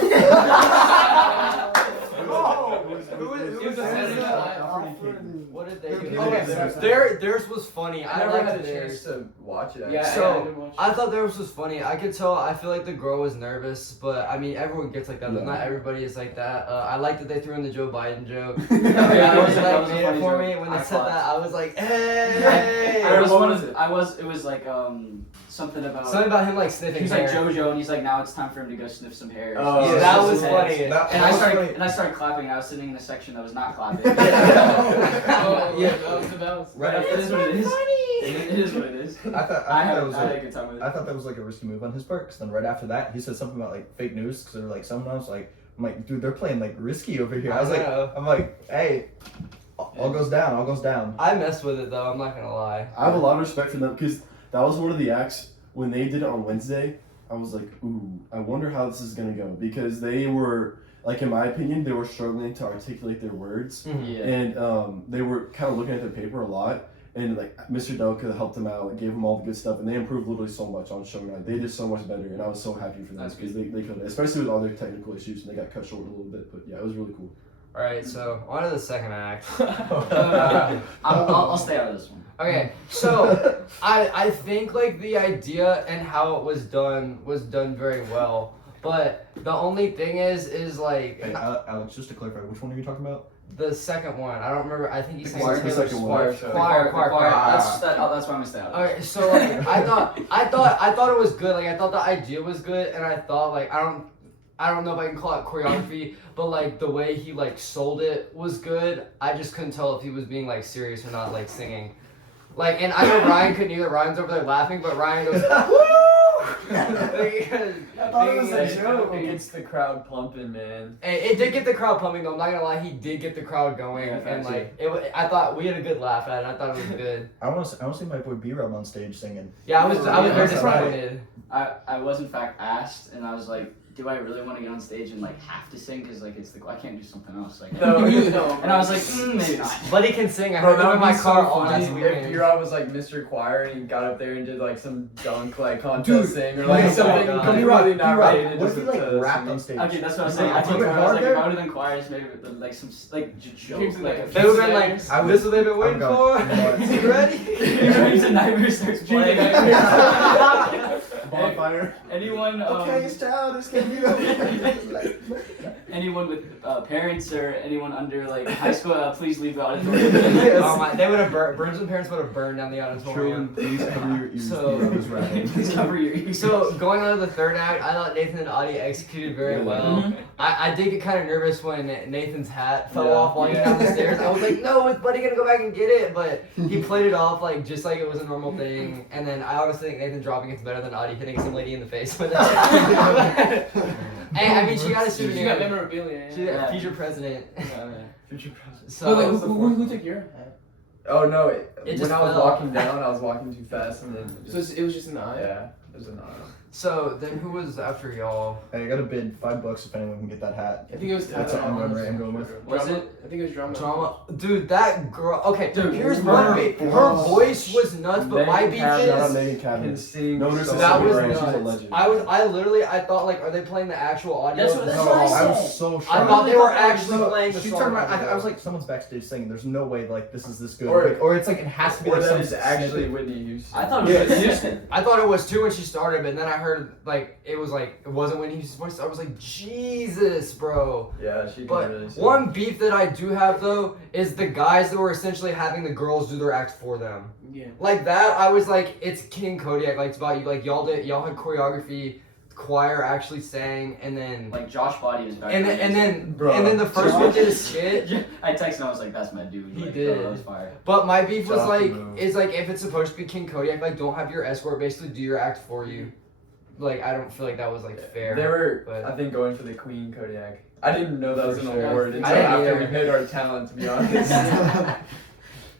What did they do? Okay, theirs was funny. I never liked had a theirs. chance to watch it. yeah, actually. So, I didn't watch it. I thought theirs was funny. I could tell. I feel like the girl was nervous, but I mean, everyone gets like that. But Yeah. not everybody is like that. I like that they threw in the Joe Biden joke. Yeah, I was that like, was a made it funny for joke. me when they I said thought- that. I was like, hey. It was like something about. Something about him like sniffing He's like hair. JoJo, and he's like, now it's time for him to go sniff some hair. Oh, So yeah, that it's was his funny. head. That- And that was funny. I started clapping. I was sitting in a section that was not clapping. Oh, Yeah. that was the bells. Right It after is what it is. It is what it is. I thought I that had was a like, good time with it. I thought that was like a risky move on his part. Cause then right after that, he said something about like fake news. Cause they were like someone else like, I'm like, dude, they're playing like risky over here. I was like, know. I'm like, hey, all goes down, all goes down. I messed with it though. I'm not gonna lie. I have a lot of respect for them because that was one of the acts when they did it on Wednesday. I was like, ooh, I wonder how this is gonna go because they were like, in my opinion, they were struggling to articulate their words, Yeah. and they were kind of looking at their paper a lot. And like Mr. Delka helped them out, gave them all the good stuff, and they improved literally so much on show night. They did so much better, and I was so happy for them That's because they killed it, especially with all their technical issues, and they got cut short a little bit. But yeah, it was really cool. All right, so on to the second act. I'll stay out of this one. Okay, so I think like the idea and how it was done very well, but the only thing is like Hey, Alex, just to clarify, which one are you talking about? the second one. I don't remember. I think he sang Choir, Taylor the second one. Swift. Choir. Ah. That's why I'm gonna stay out. Alright, so like I thought it was good. Like I thought the idea was good, and I thought like I don't know if I can call it choreography, but like the way he like sold it was good. I just couldn't tell if he was being like serious or not, like singing. Like, and I know Ryan couldn't either. Ryan's over there laughing, but Ryan goes, woo! I thought it was a joke. It gets the crowd pumping, man. It did get the crowd pumping though. I'm not gonna lie, he did get the crowd going, Yeah, and gotcha. like I thought we had a good laugh at it. And I thought it was good. I want to see my boy B-Rob on stage singing. Yeah, I was very that's disappointed. I was in fact asked, and I was like, do I really want to get on stage and like have to sing? Because like I can't do something else. Like No, and I was like, maybe not. But he can sing. I Bro, heard him that in would my be so car all funny night. if P-Rob was like Mr. Choir and he got up there and did like some dunk like contest Dude, thing or like okay, something God. completely not B-Rob, related. what if he to- like to rapped singing. on stage? Okay, that's what I'm You saying. think I it's think a I bit was hard like, there? if I would have done choirs, maybe like some like joke, Here's like a They would have been like, I would- this is what they've been waiting I'm for. going. You ready? Dreams and Nightmares starts playing. Bonfire. Anyone, child, it's gonna be anyone with parents or anyone under like high school, please leave the auditorium. Oh my! They would have burned. Bridgeland parents would have burned down the auditorium. Children, please cover your ears. So- B-Rob is rapping. Please cover your ears. So going on to the third act, I thought Nathan and Adi executed very well. I did get kind of nervous when Nathan's hat fell Yeah. off walking down the stairs. I was like, no, is Buddy gonna go back and get it? But he played it off like just like it was a normal thing. And then I honestly think Nathan dropping it's better than Adi hitting some lady in the face with it. Hey, I mean, she got a She got souvenir. memorabilia. She's Yeah. a future president. Future president. So Wait, who took your hat? Oh no! It When just I was fell. walking down, I was walking too fast and then. So it was just in the eye? Yeah, it was an eye. So then who was after y'all? Hey, I got a bid $5 if anyone can get that hat. I think it was That's what I'm going with. Was drama. it? I think it was drama. Drama, dude. That girl. Okay, Dude, here's her one beat. Her voice was nuts, but my Megan beat Cameron, Shout out is. Megan Can Cameron. sing. No so disrespect, That was Ryan, she's a nuts. legend. I literally, I thought like, are they playing the actual audio? That's what No, I I said. was so shocked. I thought they were actually So, playing the she song. turned around. audio. I was like, someone's backstage singing. There's no way like this is this good. Or- Or it's like it has to be Or like that some is actually snippet. Whitney Houston. I thought it was Yeah. Whitney Houston. I thought it was too when she started, but then I heard like it was like it wasn't when he was voice. I was like, Jesus, bro. Yeah, she can But really sing. one beef that I do have though is the guys that were essentially having the girls do their act for them. Yeah. Like that, I was like, it's King Kodiak. Like it's about you. Like y'all had choreography, choir actually sang, and then Like Josh Body was back. and then Bro. the first one did a skit. I texted him. I was like, "That's my dude." He Like, did. That was fire. But my beef was Josh like, move. is like if it's supposed to be King Kodiak, like don't have your escort basically do your act for you. Like I don't feel like that was like fair. They were, but- I think, going for the Queen Kodiak. I didn't know that was For an sure. award I until didn't after either. we made our talent, to be honest.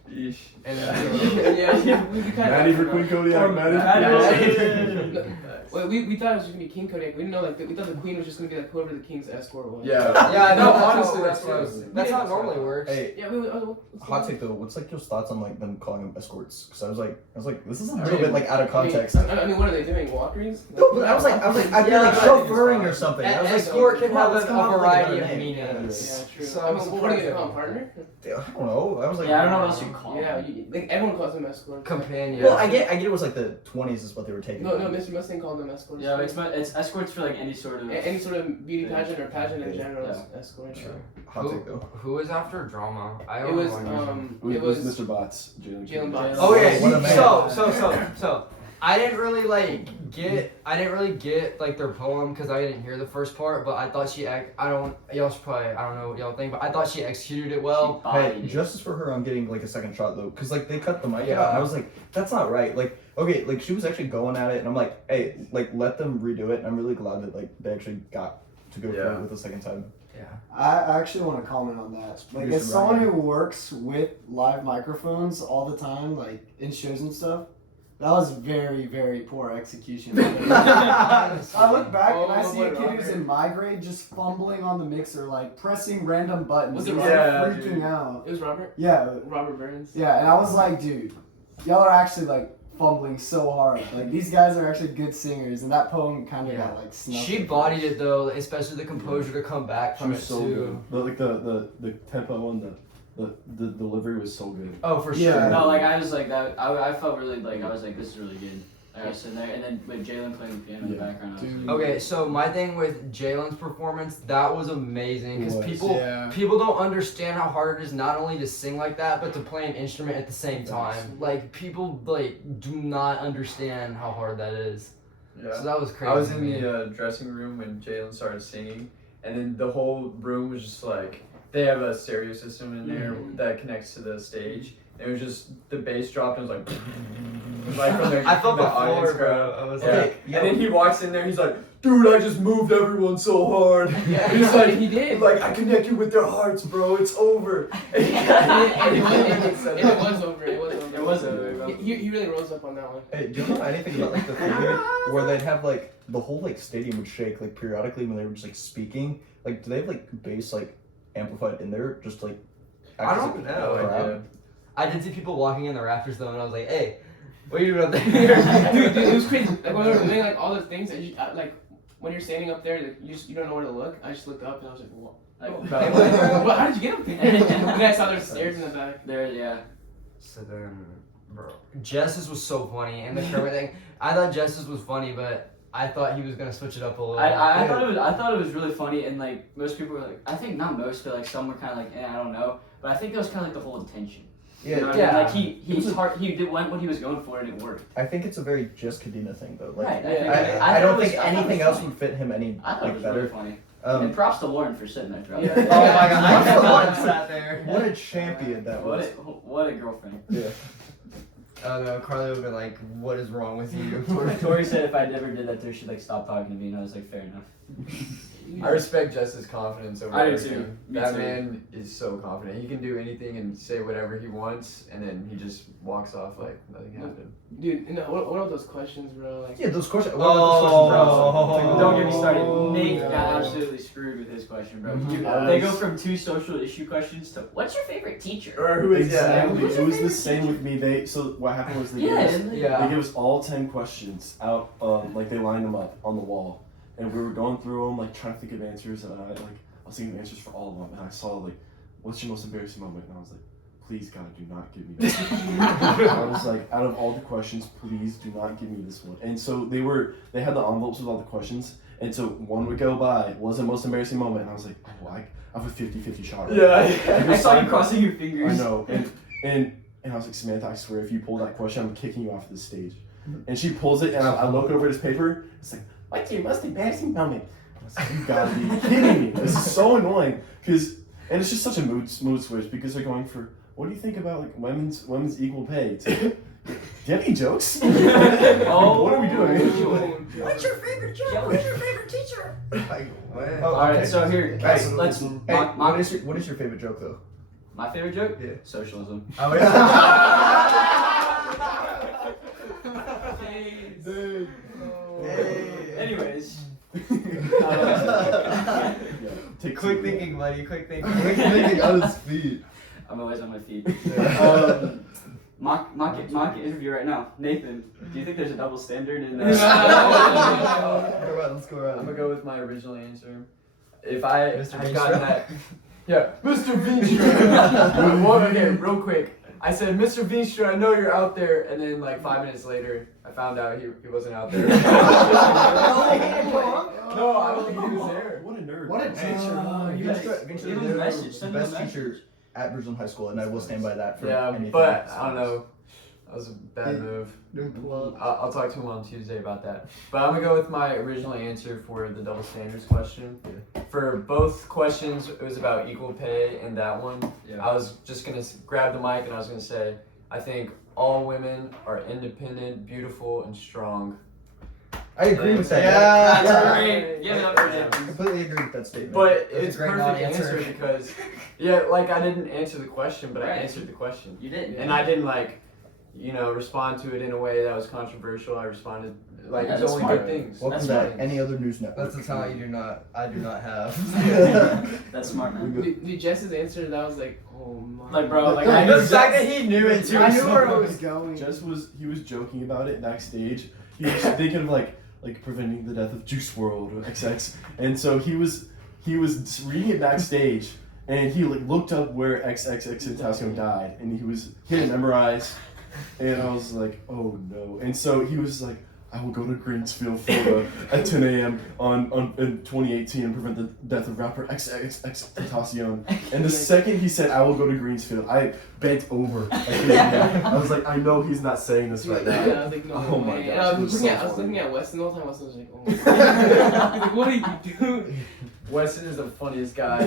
Yeesh. And then, Yeah, we kind Maddie of. for Queen Kodiak, Maddie for Maddie. Queen Kodiak. Wait, we thought it was just gonna be King Kodiak. We didn't know we thought the Queen was just gonna be like whoever the King's escort was. Yeah. yeah, I know. No, that's honestly, how, that's what I was. that's how it normally works. Hey, Yeah, we. hot take though. What's like your thoughts on like them calling them escorts? Because I was like, this is a I little mean- bit like out of context. I mean, what are they doing? Walkers? No, but I was like, I feel Yeah, like I chauffeuring think or it's something. An I was like, escort can come on, have let's a come up with, like, variety another of name. meanings. Yeah, true. So I I mean, was what are you surprised. gonna call him, partner? I don't know. I was like, Yeah, I don't know what else you call. Yeah, like everyone calls him escort. Companion. Well, I get it was like the 20s is what they were taking. No, Mr. Mustang called them escorts. Yeah, it's escorts for like any sort of. Any sort of beauty pageant or pageant in general is Yeah. escort. Hot take though. Who was after drama? I It don't was know. it was Mr. Bots. Jalen Bots. Okay, What a man. so I didn't really get like their poem because I didn't hear the first part, but I thought y'all should probably, I don't know what y'all think, but I thought she executed it well. Hey, justice for her on getting like a second shot though, because like they cut the mic Yeah. out, and I was like, that's not right. Like, okay, like she was actually going at it, and I'm like, hey, like let them redo it. And I'm really glad that like they actually got to go for Yeah. it with the second time. I actually want to comment on that. Like, Producer as someone Ryan. who works with live microphones all the time, like in shows and stuff, that was very, very poor execution. I look back and I Oh, see a what, kid who's Robert? in my grade just fumbling on the mixer, like pressing random buttons. Was He it was Robert? like freaking out. It was Robert. Yeah, Robert Burns. yeah, and I was like, dude, y'all are actually like fumbling so hard. Like these guys are actually good singers, and that poem kind of got like snuffed. She bodied it though, especially the composure to come back She from was it so too. good. The tempo and the delivery was so good. Oh, for Yeah. sure. No, like I was like that. I felt really like I was like, this is really good. I was sitting there, and then with Jalen playing the piano in the Yeah. background. I was Dude. like, Okay, so my thing with Jalen's performance, that was amazing because It was. people don't understand how hard it is not only to sing like that but to play an instrument at the same time. Like people like do not understand how hard that is. Yeah. So that was crazy. I was to in me. the dressing room when Jalen started singing, and then the whole room was just like, they have a stereo system in there that connects to the stage. It was just, the bass dropped and it was like, right from the, I felt the audience floor, crowd. bro. I was Yeah. like, And then he walks in there, he's like, dude, I just moved everyone so hard. Yeah, He's like, he did. Like, I connected with their hearts, bro, it's over. And it was over. It was over. it was over, bro. He really rose up on that one. Hey, do you know anything about like the theater where they'd have like the whole like stadium would shake like periodically when they were just like speaking? Like, do they have like bass like amplified in there just to, like? I act as don't a know. crowd? I did see people walking in the rafters though, and I was like, hey, what are you doing up there? Dude, it was crazy. Like when we were doing like all those things, like when you're standing up there, like, you don't know where to look. I just looked up and I was like, what? Well, how did you get up there? And then I saw there's stairs in the back. There, yeah. So then, bro, Jess's was so funny, and the Kermit thing. I thought Jess's was funny, but I thought he was gonna switch it up a little. I thought it was really funny, and like most people were like, I think not most, but like some were kind of like, I don't know. But I think that was kind of like the whole intention. Yeah, You know what yeah. I mean? Like he did what he was going for, and it worked. I think it's a very just Kadena thing though. Like, Right. I don't think anything else would fit him any I thought it like was better. really funny. Um, And props to Lauren for sitting there throughout. Yeah. it. Oh my god, I forgot I sat there. what a champion that was. What a girlfriend. Yeah. Oh no, Carly would have been like, "What is wrong with you?" Tori said if I ever did that to her, she'd like stop talking to me, and I was like, fair enough. I respect Jess's confidence over I do everything. too. Me That too. man is so confident. He can do anything and say whatever he wants, and then he just walks off like nothing happened. Dude, what are those questions, bro? Like, Yeah, those questions. What about those questions? Don't get me started. Oh, Nate God. got absolutely screwed with his question, bro. Mhm. They go from 2 social issue questions to what's your favorite teacher? Or who is Exactly. Who's It your was the favorite same teacher? with me. So what happened was they Yeah, gave us, and, like, Yeah. they gave us all 10 questions out, like they lined them up on the wall, and we were going through them, like trying to think of answers, and I was thinking of answers for all of them, and I saw like, what's your most embarrassing moment, and I was like, please God, do not give me this. I was like, out of all the questions, please do not give me this one. And so they had the envelopes with all the questions, and so one would go by, was the most embarrassing moment, and I was like, oh, I have a 50-50 shot. Right Yeah. I saw you crossing your fingers. I know, and I was like, Samantha, I swear, if you pull that question, I'm kicking you off the stage. And she pulls it, and I look over at his paper. It's like, what's your most embarrassing moment? I was like, you gotta be kidding me! This is so annoying and it's just such a mood switch because they're going for, what do you think about like women's equal pay? Do you have any jokes? Oh. What are we doing? What's your favorite joke? What's your favorite teacher? Oh, All right, okay. so here, Hey, let's Hey, mock what is your favorite joke though? my favorite joke. Yeah. Socialism. Oh yeah. Dude. Anyways. Take Quick two. thinking, buddy. Quick thinking. Thinking on his feet. I'm always on my feet. Yeah. Mock interview right now. Nathan, do you think there's a double standard in Let's go I'm around. gonna go with my original answer. If I Mr. had gotten Veenstra? that, yeah, Mr. Veenstra. Well, okay, real quick. I said, Mr. Veenstra, I know you're out there, and then like 5 minutes later, I found out he wasn't out there. No, I don't think he was there. What a nerd. What a Hey, teacher. you guys Vinstra give him a message, send him a best message. teacher at Bridgeland High School, and I will stand by that for Yeah, anything. but I don't know. That was a bad Hey. move. Don't pull up. I'll talk to him on Tuesday about that. But I'm gonna go with my original answer for the double standards question. For both questions, it was about equal pay, and that one, Yeah. I was just gonna grab the mic and I was gonna say, I think all women are independent, beautiful, and strong. I agree with that. That's Yeah. great. Give it up for I him. completely agree with that statement. But That's a it's great perfect non-answer. answer because, yeah, like I didn't answer the question, but I Right. answered the question, You did. and I didn't like respond to it in a way that was controversial. I responded like Yeah, it's that's only smart. good things. Welcome That's to any other news network. That's a talent I do not have. That's smart, man. Dude, Jess's answer, that was like, oh my. Like, bro, like I I know the fact that he knew it too. I is knew so where it good. was going. Jess was joking about it backstage. He was thinking of like preventing the death of Juice WRLD or XX, and so he was reading it backstage, and he like looked up where XXXTentacion died, and he had it memorized, and I was like, oh no, and so he was like, I will go to Greensfield, Florida at 10 a.m. in 2018 and prevent the death of rapper XXXTentacion. And the second he said, I will go to Greensfield, I bent over. I was like, I know he's not saying this right now. Yeah, I was like, no Oh my way. gosh, And I it was was looking so at, I was funny. looking at Weston all the time. Weston was like, oh my god. Like, what are you doing? Weston is the funniest guy.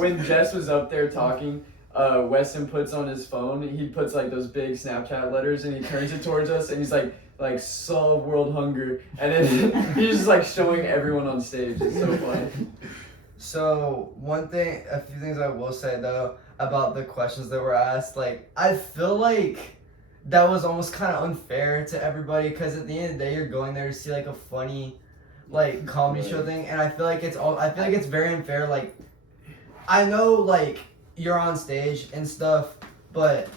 When Jess was up there talking, Weston puts on his phone. He puts like those big Snapchat letters, and he turns it towards us, and he's like solve world hunger, and then he's just like showing everyone on stage. It's so funny. So a few things I will say though about the questions that were asked, like I feel like that was almost kind of unfair to everybody because at the end of the day you're going there to see like a funny, like comedy show thing, and I feel like it's very unfair. Like I know like you're on stage and stuff, but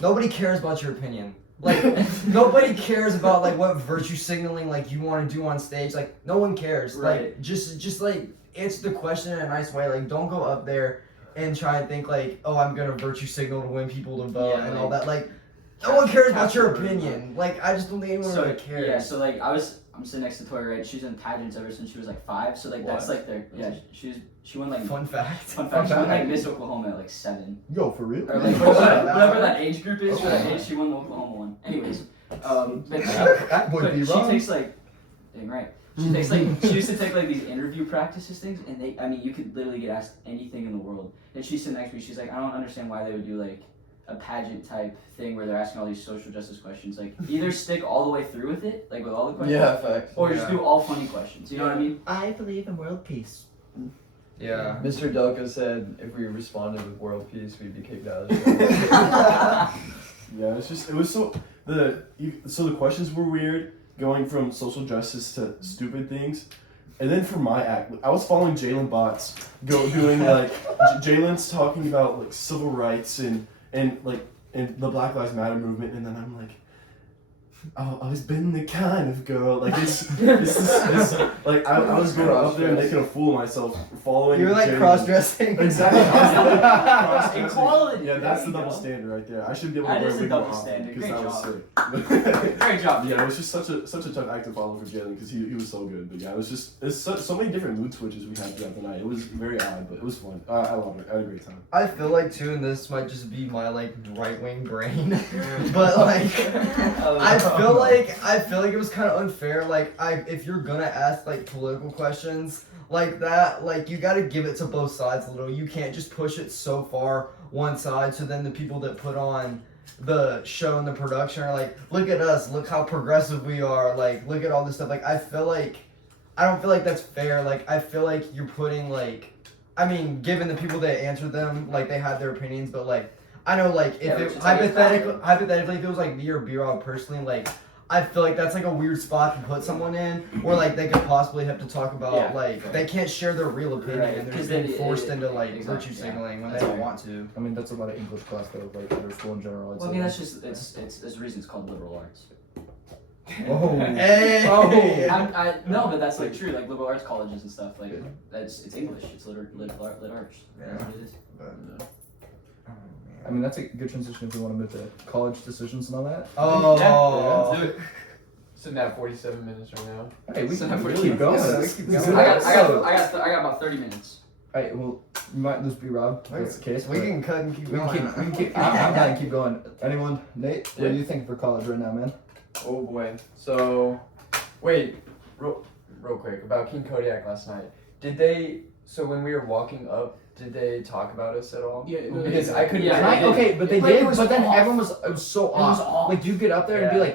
nobody cares about your opinion. Like nobody cares about like what virtue signaling like you want to do on stage. Like no one cares. Right. Like just like answer the question in a nice way. Like don't go up there and try and think like, oh, I'm gonna virtue signal to win people to vote Yeah, and like, all that. Like no one cares about your capture everyone. opinion. Like I just don't think anyone really cares. Yeah, so like I'm sitting next to Tori, right? She's in pageants ever since she was like 5. So like that's like she won like Fun fact. fun fact, she won like Miss Oklahoma at like 7. Yo, for real? Or like whatever that age group is for that age, she won the Oklahoma one. Anyways, but That boy be she wrong. takes like, dang right. She takes like she used to take like these interview practices things, and you could literally get asked anything in the world. And she's sitting next to me. She's like, I don't understand why they would do like a pageant type thing where they're asking all these social justice questions. Like either stick all the way through with it, like with all the questions, facts. or just do all funny questions. You know what I mean? I believe in world peace. Yeah. Mr. Delka said if we responded with world peace, we'd be kicked out of the show. Yeah, it was so the questions were weird, going from social justice to stupid things, and then for my act, I was following Jalen Bots, doing like Jalen's talking about like civil rights and the Black Lives Matter movement, and then I'm like, oh, I've always been the kind of girl like it's like I was going up there making a fool of myself following. You were like Jalen. cross dressing. Exactly. Equality. Equality. Yeah, that's There the you double go. standard right there. I should be able to That wear is a wig double more often standard. because Great that was job. sick. Great job. Yeah, it was just such a tough act to follow for Jalen because he was so good. But yeah, it's so many different mood switches we had throughout the night. It was very odd, but it was fun. I loved it. I had a great time. I feel like too, and this might just be my like right wing brain, but like I feel like it was kind of unfair. Like if you're gonna ask like political questions like that, like you gotta give it to both sides a little. You can't just push it so far one side, so then the people that put on the show and the production are like, look at us, look how progressive we are, like look at all this stuff. Like I don't feel like that's fair. Like I feel like you're putting like, I mean, given the people that answered them, like they had their opinions, but like I know like if Yeah, it which is like hypothetically if it was like me or B-Rob personally, like I feel like that's like a weird spot to put someone in, where like they could possibly have to talk about Yeah. like they can't share their real opinion, Right, and they're 'cause just being then forced it- into like exactly, virtue yeah. signaling when they That's don't fair. want to. I mean, that's a lot of English class though, like other school in general. Well, I mean, that's just it's there's a reason it's called liberal arts. Oh. Hey! No, but that's like true. Like liberal arts colleges and stuff. Like it's English. It's lit arts. That's what it is. I mean, that's a good transition if we want to move to college decisions and all that. Oh. Yeah, let's do it. Sitting at 47 minutes right now. Hey, we So can we're keep keep going. going. Let's keep I going. I got about 30 minutes. Alright, well, you might lose B-Rob, if that's the case. We but can cut and keep we going. can keep I'm down to keep going. Anyone? Nate, what Yeah. do you think for college right now, man? Oh boy. So, wait, real quick about King Kodiak last night. So when we were walking up, did they talk about us at all? Yeah, no, Because they- I couldn't. Yeah, I- But they But did. it was But then off. everyone was. It was so It was off. off. Like you get up there and be Yeah.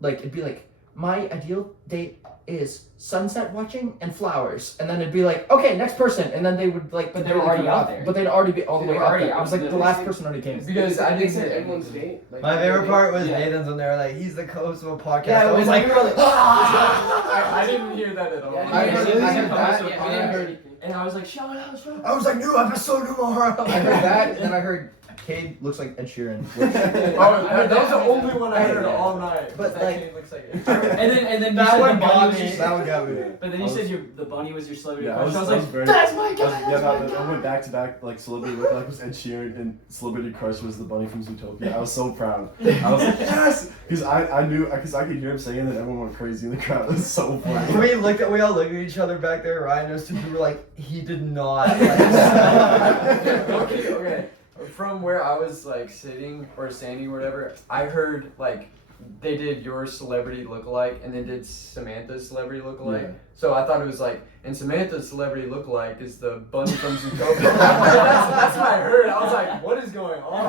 like, it'd be like, my ideal date is sunset watching and flowers, and then it'd be like, okay, next person, and then they would like, But they were already out there. but they'd already be all the They way were up already there. It out was like there. the last person already came. Because I they didn't said get everyone's date. Like, My favorite part was Yeah. Nathan's when they were like, he's the co-host of a podcast. Yeah, it I was was like, I didn't hear that at all. Yeah, I heard that. we didn't hear anything. And I was like, shout out. I was like, new episode tomorrow. I heard that, and then I heard Cade looks like Ed Sheeran. Which, That was the only one I heard all night. But, That like- kid looks like And then you That said one the bunny got was me. your, That one got me. but then you said the bunny was your celebrity Yeah, crush. I was I like, was very. that's my I guy. was, That's my I guy. went back to back, like celebrity lookalike was Ed Sheeran and celebrity crush was the bunny from Zootopia. I was so proud. I was like, yes, because I knew, because I could hear him saying that everyone went crazy in the crowd. It was so funny. We all looked at each other back there. Ryan knows two. We were like, he did not. okay. From where I was like sitting or standing or whatever, I heard like they did your celebrity lookalike and then did Samantha's celebrity lookalike. Yeah. So I thought it was like, and Samantha's celebrity lookalike is the bunny from Zootopia. that's what I heard. I was like, what is going on?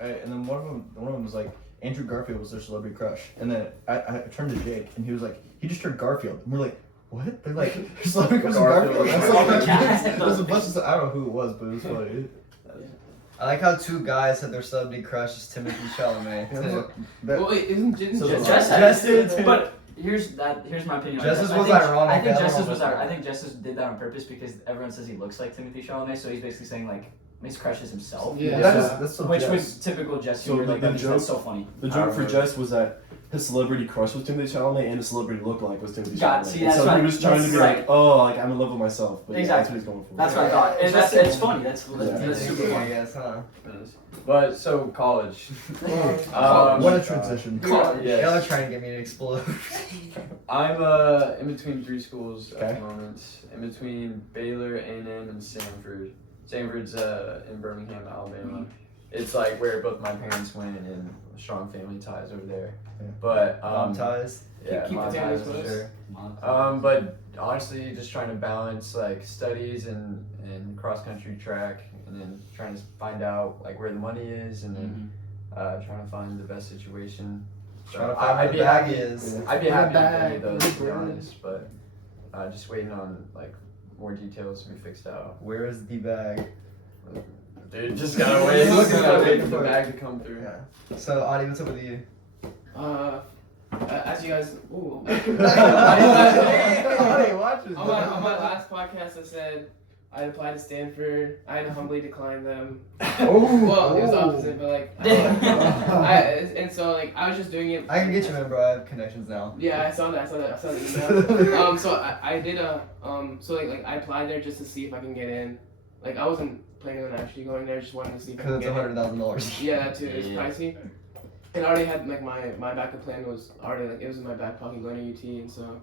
Alright, and then one of them was like, Andrew Garfield was their celebrity crush, and then I turned to Jake, and he was like, he just turned Garfield, and we're like, what? They're like, celebrity crush is Garfield. That's like, there's a bunch of stuff. I don't know who it was, but it was funny. I like how two guys had their celebrity crush as Timothy Chalamet. Yeah, too. that- Well, wait, isn't Jess? So Jess Jess did. But here's my opinion. on Jess's Jess. was I think, ironic, I think the other Jess's one was. was I think Jess's did that on purpose because everyone says he looks like Timothy Chalamet, so he's basically saying like his crush is himself. Yeah. that's so Which Jess. was typical Jess So humor. Like the that's joke- so funny. The joke for Jess was that his celebrity crush was Timothy Chalamet and his celebrity lookalike was Timothy God, Chalamet. see, And that's so what- he was trying to that's be right. like, oh, like I'm in love with myself. But yeah, that's what Exactly. he's going for. That's what I thought. And it's funny. That's Yeah. super funny. I guess, huh? But so college. What a transition. Yes. Y'all are trying to get me to explode. I'm in between three schools at Okay. the moment. In between Baylor, A&M, and Stanford. Stanford's in Birmingham, Alabama. It's like where both my parents went and strong family ties over there. Yeah. But Mom ties. yeah, Keep the mom families ties for close. sure. But honestly, just trying to balance like studies and cross country track, and then trying to find out like where the money is, and then trying to find the best situation. So Trying to find where I'd the be bag happy. is. I'd be happy with any Bag, of those, to be bag. honest. But just waiting on like more details to be fixed out. Where is the bag? Dude, just gotta wait. Looking Just gotta for wait it. for the bag to come through. Yeah. So, Adi, what's up with you? As you guys, ooh. Adi, watch this. On my last podcast, I said I applied to Stanford. I had to humbly decline them. Well, it was opposite, but like, and so like I was just doing it. I can get you in, bro. I have connections now. Yeah, I saw the email. So I did so like I applied there just to see if I can get in. Like I wasn't planning on actually going there, just wanted to see if I Because can it's get in. $100,000. Yeah, that too. It's pricey. And I already had like my backup plan was already like it was in my back pocket going to UT, and so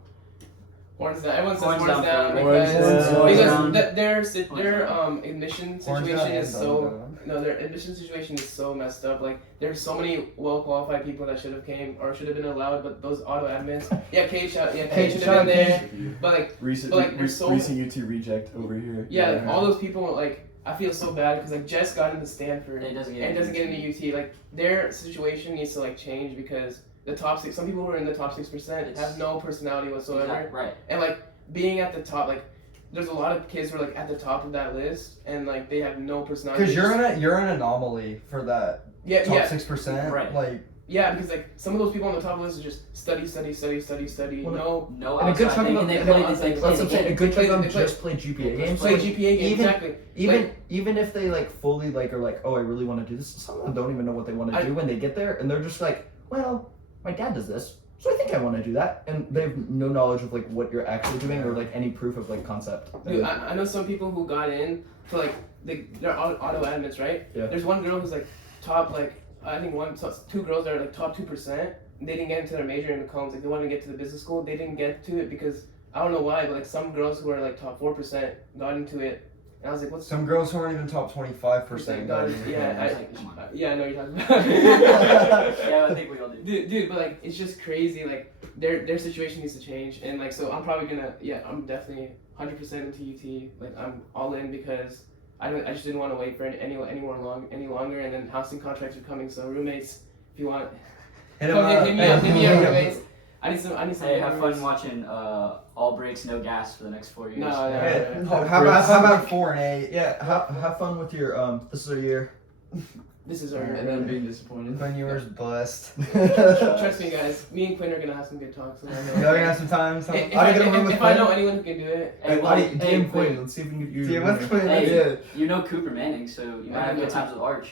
horns down. Everyone says Horns horns down down for you. because Horns down. their Horns admission down situation and is down, so down. no their admission situation is so messed up. Like there's so many well qualified people that should have came or should have been allowed, but those auto admins. Yeah, Cade should have been there. But like Recent there's so UT reject over here. yeah, like, all those people like. I feel so bad because like Jess got into Stanford It doesn't get and doesn't get into UT. Like their situation needs to like change because the top six. Some people who are in the top 6% have no personality whatsoever. Right. And like being at the top, like there's a lot of kids who are like at the top of that list and like they have no personality. Because you're an anomaly for that yeah top yeah 6%. Right. Like, yeah because like some of those people on the top of the list are just study. Well, No, No And a good outside chunk thing, of and they them, play that's they what play I'm the saying, a game. good chunk of them They play- just play GPA games. play Like, GPA games even- exactly. Even if they like fully like are like, oh, I really want to do this, some of them don't even know what they want to do when they get there, and they're just like, well, my dad does this, so I think I want to do that, and they have no knowledge of like what you're actually doing or like any proof of like concept. Dude, I know some people who got in for like they're auto admits, right? Yeah. There's one girl who's like top like I think two girls that are like top 2%. They didn't get into their major in Combs. Like they wanted to get to the business school. They didn't get to it because I don't know why, but like some girls who are like top 4% got into it. And I was like, what's some girls who aren't even top 25% got got it? it. Yeah, I know you're talking about. Yeah, I think we all do. Dude, but like it's just crazy. Like their situation needs to change, and like so I'm probably gonna I'm definitely 100% into UT. Like I'm all in because I just didn't want to wait for any longer, and then housing contracts are coming. So roommates, if you want. Hit him Come up. hit me up, roommates. I need some. Hey, have fun roommates. watching all breaks, no gas for the next 4 years. No, Hey, no. how about 4 and 8? yeah? Have fun with your this is our year. This is our. And then being disappointed. When you were blessed. Trust me, guys. Me and Quinn are gonna have some good talks. Y'all gonna have some time. If I know anyone who can do it, Hey, well, Adi, hey, DM Quinn. Let's see if we can get you. Yeah, what's Quinn? Hey, you know Cooper Manning, so you might have good times with Arch.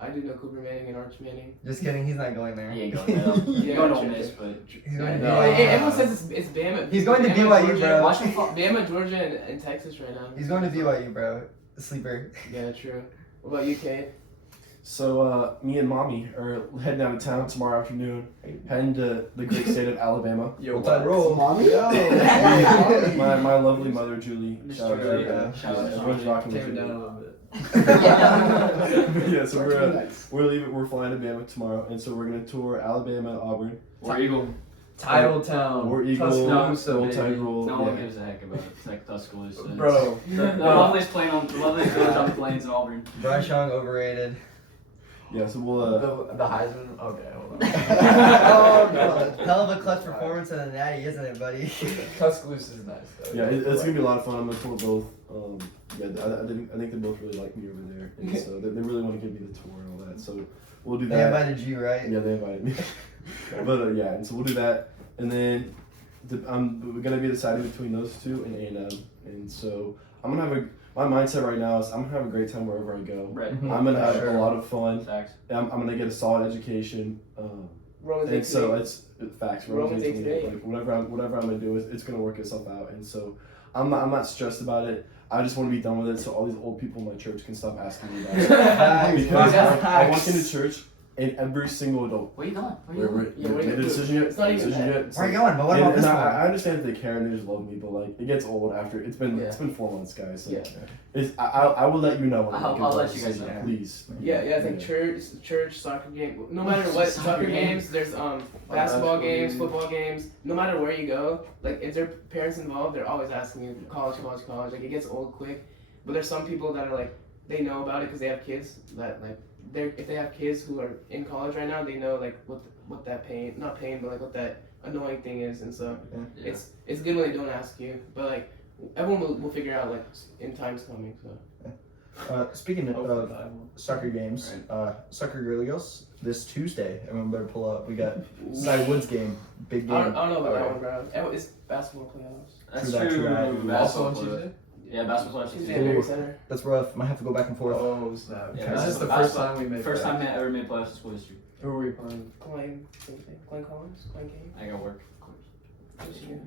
I do know Cooper Manning and Arch Manning. Just kidding, he's not going there. He ain't going there. He's Yeah, going to Ole true. Miss, but He's going to No. Hey, BYU. everyone says it's Bama. He's going to Bama, BYU, Georgia. bro. watch him fall. Bama, Georgia, and Texas right now. He's going to BYU, bro. Sleeper. Yeah, true. What about you, Cade? So me and mommy are heading out of town tomorrow afternoon, heading to the great state of Alabama. Yo, Roll Tide roll. Mommy? My lovely mother Julie. Shout out to her. Yeah, shout out. Everyone's rocking with Tame it down a Julie. little bit. Yeah, so we're leaving. We're flying to Bama tomorrow, and so we're gonna tour Alabama, Auburn, War Eagle. Title Town. War Eagle, Tuscaloosa, Roll Tide baby. roll. No one yeah. gives a heck about it. It's like Tuscaloosa. Bro. The loveliest village on the plains in Auburn. Bryce Young overrated. Yeah, so we'll. The Heisman. Okay, hold on. Oh, no. Hell of a clutch performance in the natty, isn't it, buddy? Tuscaloosa is nice though. Yeah, it's gonna be a lot of fun. I'm gonna tour both. Yeah, I think they both really like me over there, and so they really want to give me the tour and all that. So we'll do They that. invited you, right? Yeah, they invited me. But yeah, and so we'll do that, and then we're gonna be deciding between those two and A&M, and so I'm gonna have my mindset right now is I'm gonna have a great time wherever I go. Right. Mhm. I'm gonna have Sure. a lot of fun. Facts. I'm gonna get a solid education. Romans And 8 so today. it's facts. Romans 8 today. Like whatever I'm gonna do, it's gonna work itself out. And so I'm not stressed about it. I just want to be done with it, so all these old people in my church can stop asking me about it. Because I walk into church and every single adult. Where you going? Yeah, where you made a going? decision yet? It's not even Decision that. yet? Where are you going? But what And- about and this one? I understand if they care and they just love me, but like it gets old after it's been Yeah. 4 months, guys. So Yeah. I will let you know when I'll I make a let you guys decision, know. please. Yeah, it's like church, soccer game. No matter what, soccer games. There's basketball basketball games, games. football games. No matter where you go, like if there are parents involved, they're always asking you college. Like it gets old quick. But there's some people that are like they know about it because they have kids that like if they have kids who are in college right now, they know like what that not pain, but like what that annoying thing is, and so Yeah. it's good when they don't ask you, but like everyone will figure out like in time's coming. So Speaking of soccer games, soccer girly girls this Tuesday. Everyone better pull up. We got Cy Woods game, big game. I don't know about that one, bro. It's basketball playoffs. That's True that, true. true that. Also on Basketball. Tuesday? Yeah, basketball playoffs. Tuesday Tuesday. at Barry Ooh. Center. That's rough. Might have to go back and forth. Oh snap! Yeah, This is the that's- first time we made First that. time I ever made playoffs in school history. Who are we playing? Glenn Collins, Glenn King. I got work.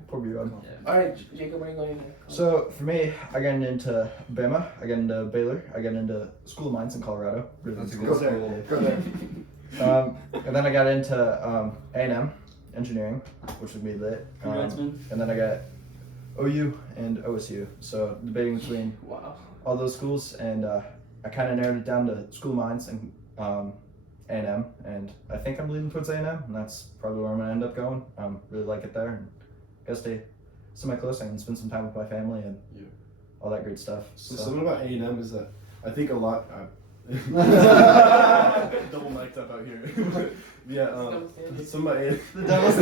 Poor B-Rod. All right, Jacob, where are you going next? So for me, I got into Bama, I got into Baylor, I got into School of Mines in Colorado. Really That's a good good school. school. Go there. And then I got into A&M engineering, which would be lit. Congrats, man. And then I got OU and OSU. So debating between Wow. all those schools, and I kind of narrowed it down to School of Mines and A&M, and I think I'm leaning towards A&M, and that's probably where I'm gonna end up going. Really like it there, and gotta stay semi-close and spend some time with my family and Yeah. all that great stuff. So something about A&M is that I think a lot. Double mic'd up out here. Yeah. Some about A&M. The double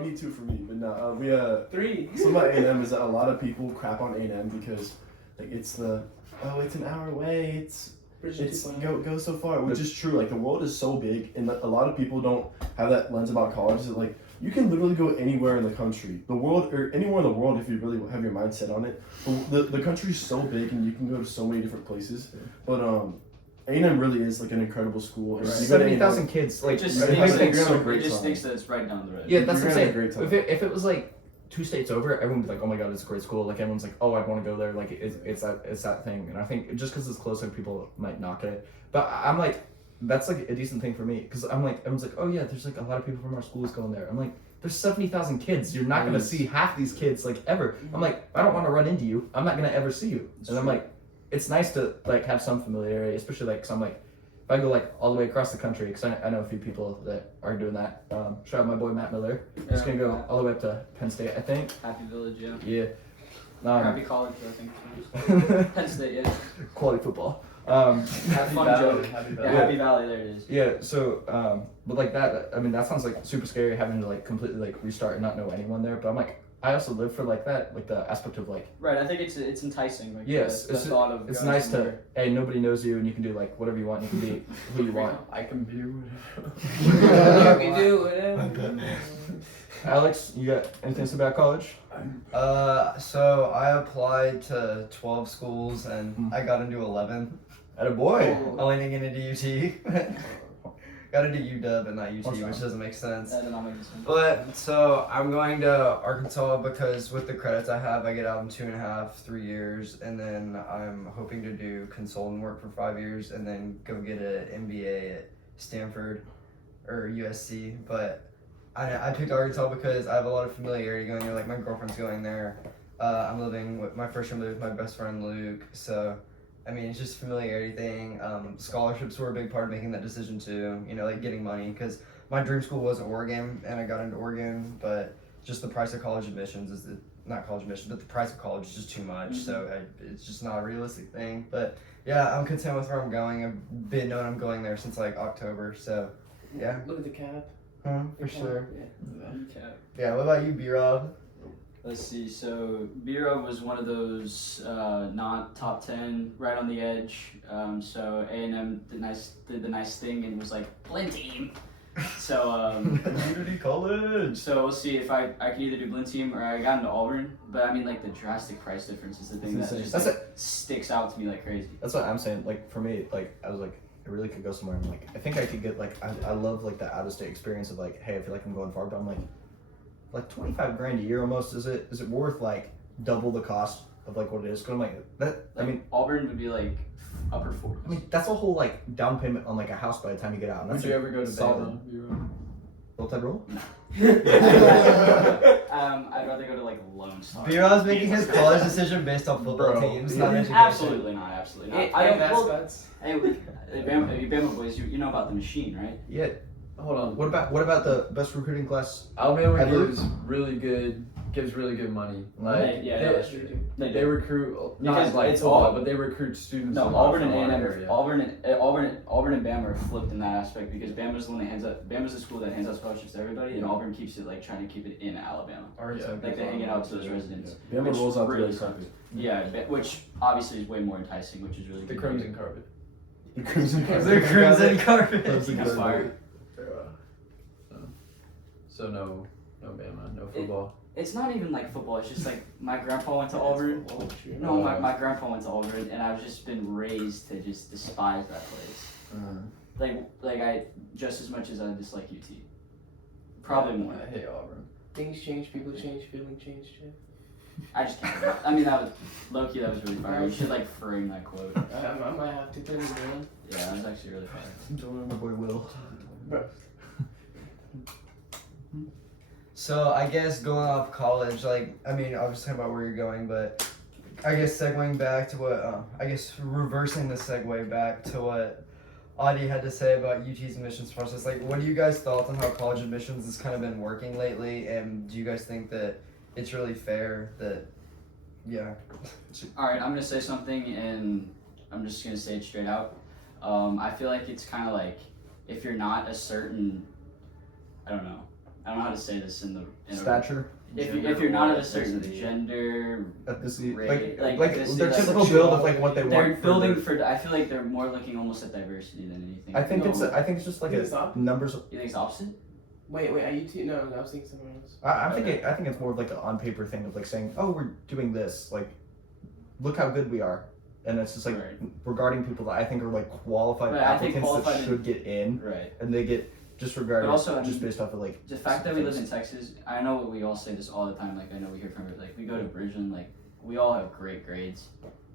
We need two for me, but no. We 3. Some about A&M is that a lot of people crap on A&M because like it's it's an hour away. It's go so far, which is true. Like the world is so big, and a lot of people don't have that lens about college. That like you can literally go anywhere in the country, the world, or anywhere in the world if you really have your mindset on it. The country's so big, and you can go to so many different places. But A&M really is like an incredible school. And you go to 70,000 kids. It Like just you're stinks. having a It great just time. stinks that it's right down the road. yeah, that's You're what I'm having a saying. great time. If it was like 2 states over, everyone would be like, "Oh my god, it's a great school." Like everyone's like, "Oh, I'd want to go there." Like it's that thing. And I think just because it's close, like people might knock it. But I'm like, that's like a decent thing for me because I'm like, everyone's like, "Oh yeah, there's like a lot of people from our schools going there." I'm like, there's 70,000 kids. You're not gonna see half these kids like ever. I'm like, I don't want to run into you. I'm not gonna ever see you. And I'm like, it's nice to like have some familiarity, especially like, cause I'm like, if I go like all the way across the country, because I know a few people that are doing that. Shout out my boy Matt Miller. He's gonna go all the way up to Penn State, I think. Happy Village, yeah. Yeah. Happy College, I think. Penn State, yeah. Quality football. Happy Fun Valley. joke. Happy Yeah, Valley. Happy Valley, there it is. Yeah, so but like that, I mean, that sounds like super scary having to like completely like restart and not know anyone there. But I'm like, I also live for like that, like the aspect of like, Right, I think it's enticing. Like, yes, the thought of it's going nice to, somewhere. hey, nobody knows you and you can do like whatever you want. You can be who you want. I can be You whatever. can do whatever. Alex, you got anything to say about college? So I applied to 12 schools and I got into 11. At a boy. Only didn't get into UT. Got into UW and not UT, What's which that? doesn't make sense. That did not make sense. But so I'm going to Arkansas because with the credits I have, I get out in 2.5, 3 years, and then I'm hoping to do consultant work for 5 years, and then go get an MBA at Stanford or USC. But I picked Arkansas because I have a lot of familiarity going there. Like my girlfriend's going there. I'm living with my first room with my best friend Luke. So I mean, it's just a familiarity thing. Scholarships were a big part of making that decision too. You know, like getting money, because my dream school was Oregon, and I got into Oregon, but just the price of college admissions is not college admissions, but the price of college is just too much. So it's just not a realistic thing. But yeah, I'm content with where I'm going. I've been knowing I'm going there since like October. So yeah, Look at the cap. for sure. Yeah. Okay. Yeah. What about you, B-Rob? Let's see. So B-Rob was one of those not top 10, right on the edge. So A&M did the nice thing and was like blend team. So Community college. so we'll see if I can either do blend team or I got into Auburn. But I mean, like the drastic price difference is the thing that It's just insane. like, sticks out to me like crazy. That's what I'm saying. Like for me, like I was like, I really could go somewhere. I'm like, I think I could get like, I love like the out of state experience of like, hey, I feel like I'm going far, but I'm like 25 grand a year almost. Is it worth like double the cost of like what it is? Cause I'm like that. I mean, Auburn would be like upper 40s. I mean that's a whole like down payment on like a house by the time you get out. And Would that's you like, ever go to solid. Bama? Built that rule? I'd rather go to like Lone Star. B-Rob's making his college decision based on football Bro. teams, not education. Absolutely not. Absolutely not. Hey, I don't. Well, mascots. hey, Bama boys, you know about the machine, right? Yeah. Hold on. What about the best recruiting class? Alabama Ever? gives really good money. Like Yeah, they, that's true. they recruit not Because like it's football, all- but they recruit students. No, a lot Auburn and from our A&M, area. Auburn and Bama are flipped in that aspect because Bama's the one that hands out. Bama's the school that hands out scholarships to everybody, and Auburn keeps it like trying to keep it in Alabama. Yeah. Like they hang it out to those residents. Bama Which rolls out really the sucks. Yeah, which obviously is way more enticing, which is really The good. Crimson Carpet. The Crimson The Crimson Carpet. Crimson That's Carpet. fire. So no Bama, no football. It's not even like football. It's just like my grandpa went to Auburn. No, my grandpa went to Auburn, and I've just been raised to just despise that place. Like I just as much as I dislike UT. Probably more. I hate Auburn. Things change, people change, feeling change too. I just can't. I mean, that was low-key. That was really fire. You should like frame that quote. I might have to put it down. Yeah, that was actually really fire. Don't know, my boy Will. So I guess going off college, like I mean, obviously talking about where you're going, but I guess segueing back to what I guess reversing the segue back to what Adi had to say about UT's admissions process. Like, what are you guys' thoughts on how college admissions has kind of been working lately, and do you guys think that it's really fair that, yeah? All right, I'm gonna say something, and I'm just gonna say it straight out. I feel like it's kind of like if you're not a certain, I don't know how to say this in a Stature, if you're not of a certain ethnicity. gender, ethnicity, Right, like like this- their like typical build of like what they they're want. building for. I feel like they're more looking almost at diversity than anything. I think No. it's just like Is it a not? numbers. You think it's opposite? Wait, are you two? No, I was thinking somewhere else. I think it's more of like an on paper thing of like saying, oh, we're doing this, like, look how good we are, and it's just like Right. regarding people that I think are like qualified Right, I think applicants qualified that should get in, Right. and they get disregarded But also, I just mean, based off of like The fact that we live things. in Texas, I know we all say this all the time. Like I know we hear from it. Like we go to Bridgeland, like we all have great grades,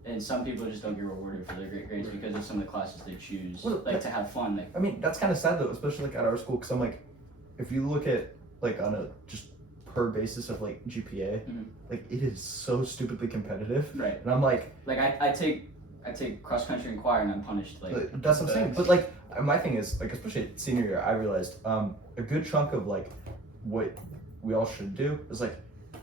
and some people just don't get rewarded for their great grades because of some of the classes they choose, Well, like to have fun. Like I mean, that's kind of sad though, especially like at our school, because I'm like, if you look at like on a just per basis of like GPA, Mhm. like it is so stupidly competitive, right. and I'm like, I take cross country and choir and I'm punished. Like that's what I'm saying. But like my thing is like, especially senior year, I realized a good chunk of like what we all should do is like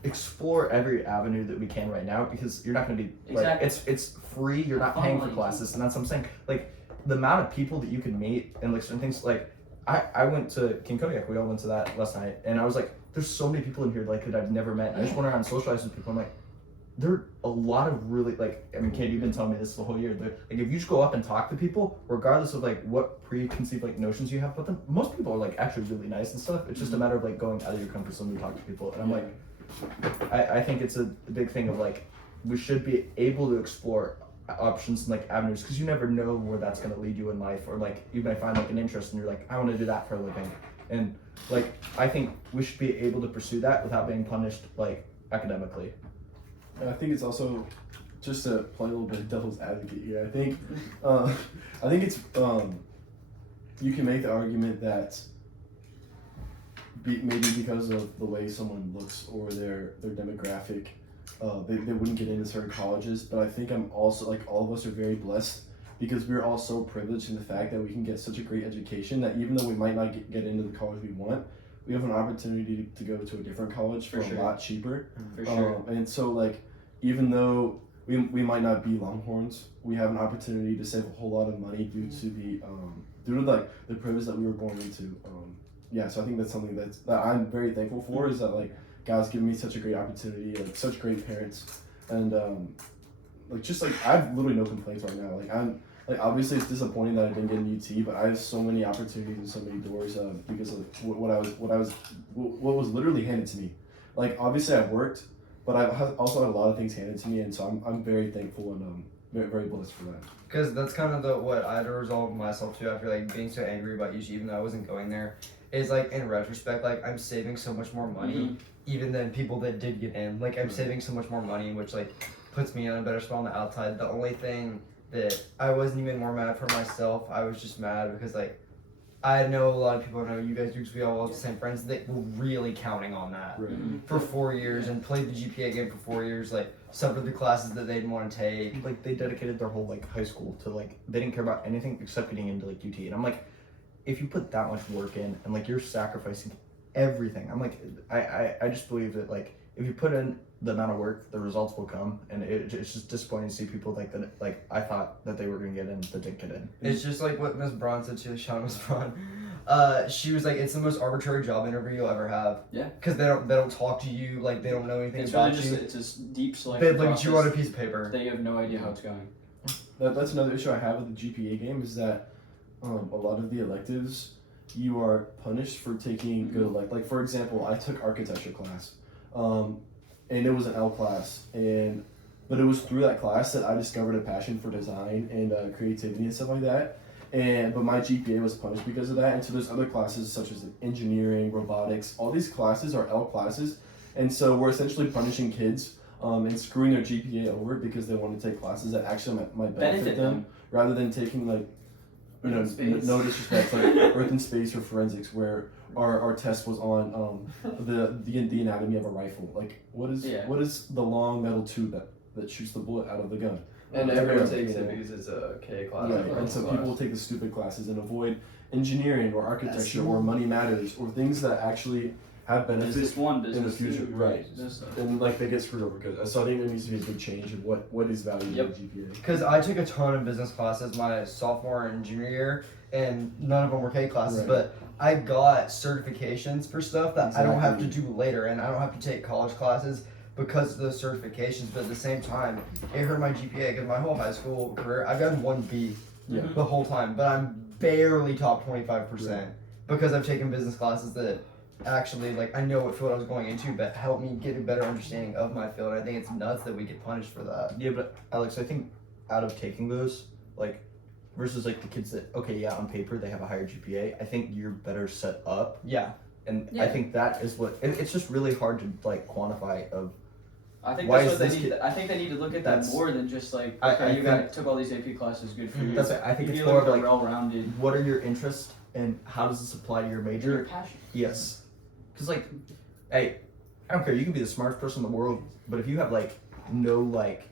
explore every avenue that we can right now, because you're not going to be like Exactly. it's free. You're not paying for Funneling. classes, and that's what I'm saying. Like the amount of people that you can meet and like certain things. Like I went to King Kodiak. We all went to that last night, and I was like, there's so many people in here like that I've never met. And I just went around and socialized with people. I'm like, there are a lot of really like, I mean, Cade, you've been telling me this the whole year. Like if you just go up and talk to people, regardless of like what preconceived like notions you have about them, most people are like actually really nice and stuff. It's just a matter of like going out of your comfort zone to talk to people. And I'm like, I think it's a big thing of like, we should be able to explore options and like avenues, because you never know where that's going to lead you in life, or like you might find like an interest and you're like, I want to do that for a living. And like, I think we should be able to pursue that without being punished like academically. And I think it's also, just to play a little bit of devil's advocate here, I think it's you can make the argument that maybe because of the way someone looks or their demographic, they wouldn't get into certain colleges. But I think I'm also, like, all of us are very blessed because we're all so privileged in the fact that we can get such a great education that even though we might not get into the college we want, we have an opportunity to go to a different college for a lot cheaper. For sure. And so, like, even though we might not be Longhorns, we have an opportunity to save a whole lot of money due to like the privilege that we were born into. So I think that's something that I'm very thankful for, is that like God's given me such a great opportunity, like such great parents, and like just like I have literally no complaints right now. Like I'm like, obviously it's disappointing that I didn't get an UT, but I have so many opportunities and so many doors because of what was literally handed to me. Like obviously I worked, but I've also had a lot of things handed to me, and so I'm very thankful and very, very blessed for that. Because that's kind of what I had to resolve myself to after like being so angry about UG, even though I wasn't going there. Is like in retrospect, like I'm saving so much more money even than people that did get in. Like I'm saving so much more money, which like puts me in a better spot on the outside. The only thing that I wasn't even more mad for myself, I was just mad because like I know a lot of people, I know you guys do because we all have the same friends, that were really counting on that for 4 years and played the GPA game for 4 years, like suffered the classes that they didn't want to take. Like they dedicated their whole like high school to like, they didn't care about anything except getting into like UT. And I'm like, if you put that much work in and like you're sacrificing everything, I'm like, I just believe that like if you put in the amount of work, the results will come. And it's just disappointing to see people like that. Like I thought that they were gonna get in, but didn't get in. It's just like what Miss Braun said to Sean Miss Braun. She was like, it's the most arbitrary job interview you'll ever have. Yeah. Because they don't talk to you, like they don't know anything It's about really just you. it's a deep They selection look at you on a process piece of paper. that you have no idea how it's going. That's another issue I have with the GPA game, is that a lot of the electives, you are punished for taking good like for example, I took architecture class, and it was an L class, but it was through that class that I discovered a passion for design and creativity and stuff like that. But my GPA was punished because of that. And so there's other classes such as engineering, robotics. All these classes are L classes, and so we're essentially punishing kids and screwing their GPA over because they want to take classes that actually might benefit them, rather than taking like, you know, no disrespect, like Earth and Space or forensics, where our test was on the anatomy of a rifle. Like what is the long metal tube that shoots the bullet out of the gun? And everyone takes it because it's a K class. Right. And so people take the stupid classes and avoid engineering or architecture or money matters or things that actually have benefits Business one, in the business future. two, Right. business And like they get screwed over because so I think there needs to be a big change of what is valued Yep. in GPA. Because I took a ton of business classes my sophomore and junior year, and none of them were K classes, Right. but I got certifications for stuff that I don't have to Exactly. do later, and I don't have to take college classes because of those certifications. But at the same time, it hurt my GPA because my whole high school career, I've gotten 1B Yeah. the whole time, but I'm barely top 25% because I've taken business classes that actually, like, I know what field I was going into, but help me get a better understanding of my field. I think it's nuts that we get punished for that. Yeah, but Alex, I think out of taking those, like, versus like the kids that, okay, yeah, on paper they have a higher GPA, I think you're better set up. Yeah. And Yeah. I think that is what, it's just really hard to like quantify of, I think Why that's is what they this need. kid- I think they need to look at that That's- more than just like, I okay, you think- took all these AP classes, good for you. that's it. I think If it's you more look of at like, well-rounded, what are your interests and how does this apply to your your major? passion. Yes. Because like, hey, I don't care, you can be the smartest person in the world, but if you have like no like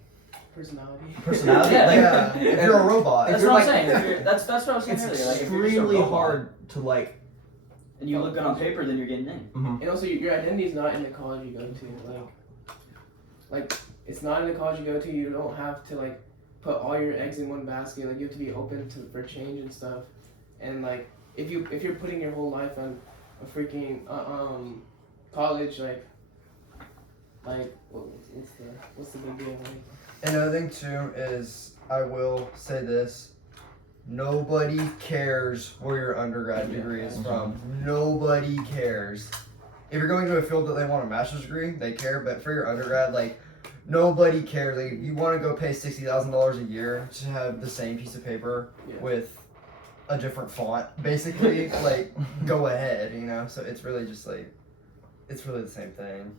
Personality. personality, Yeah. like, Yeah, if you're a robot. if That's you're what I'm like- saying. If you're, that's what I was saying it's earlier. Like, if you're just a extremely robot, hard to like And you look good on paper, then you're getting in. And also, your identity is not in the college you go to. Like it's not in the college you go to. You don't have to like put all your eggs in one basket. Like you have to be open for change and stuff. And like if you're putting your whole life on a freaking college, what's the big deal? Like, Another thing too is, I will say this: nobody cares where your undergrad degree is from. Nobody cares. If you're going to a field that they want a master's degree, they care. But for your undergrad, like, nobody cares. Like, if you want to go pay $60,000 a year to have the same piece of paper with a different font, basically, like, go ahead, you know? So it's really just like, it's really the same thing.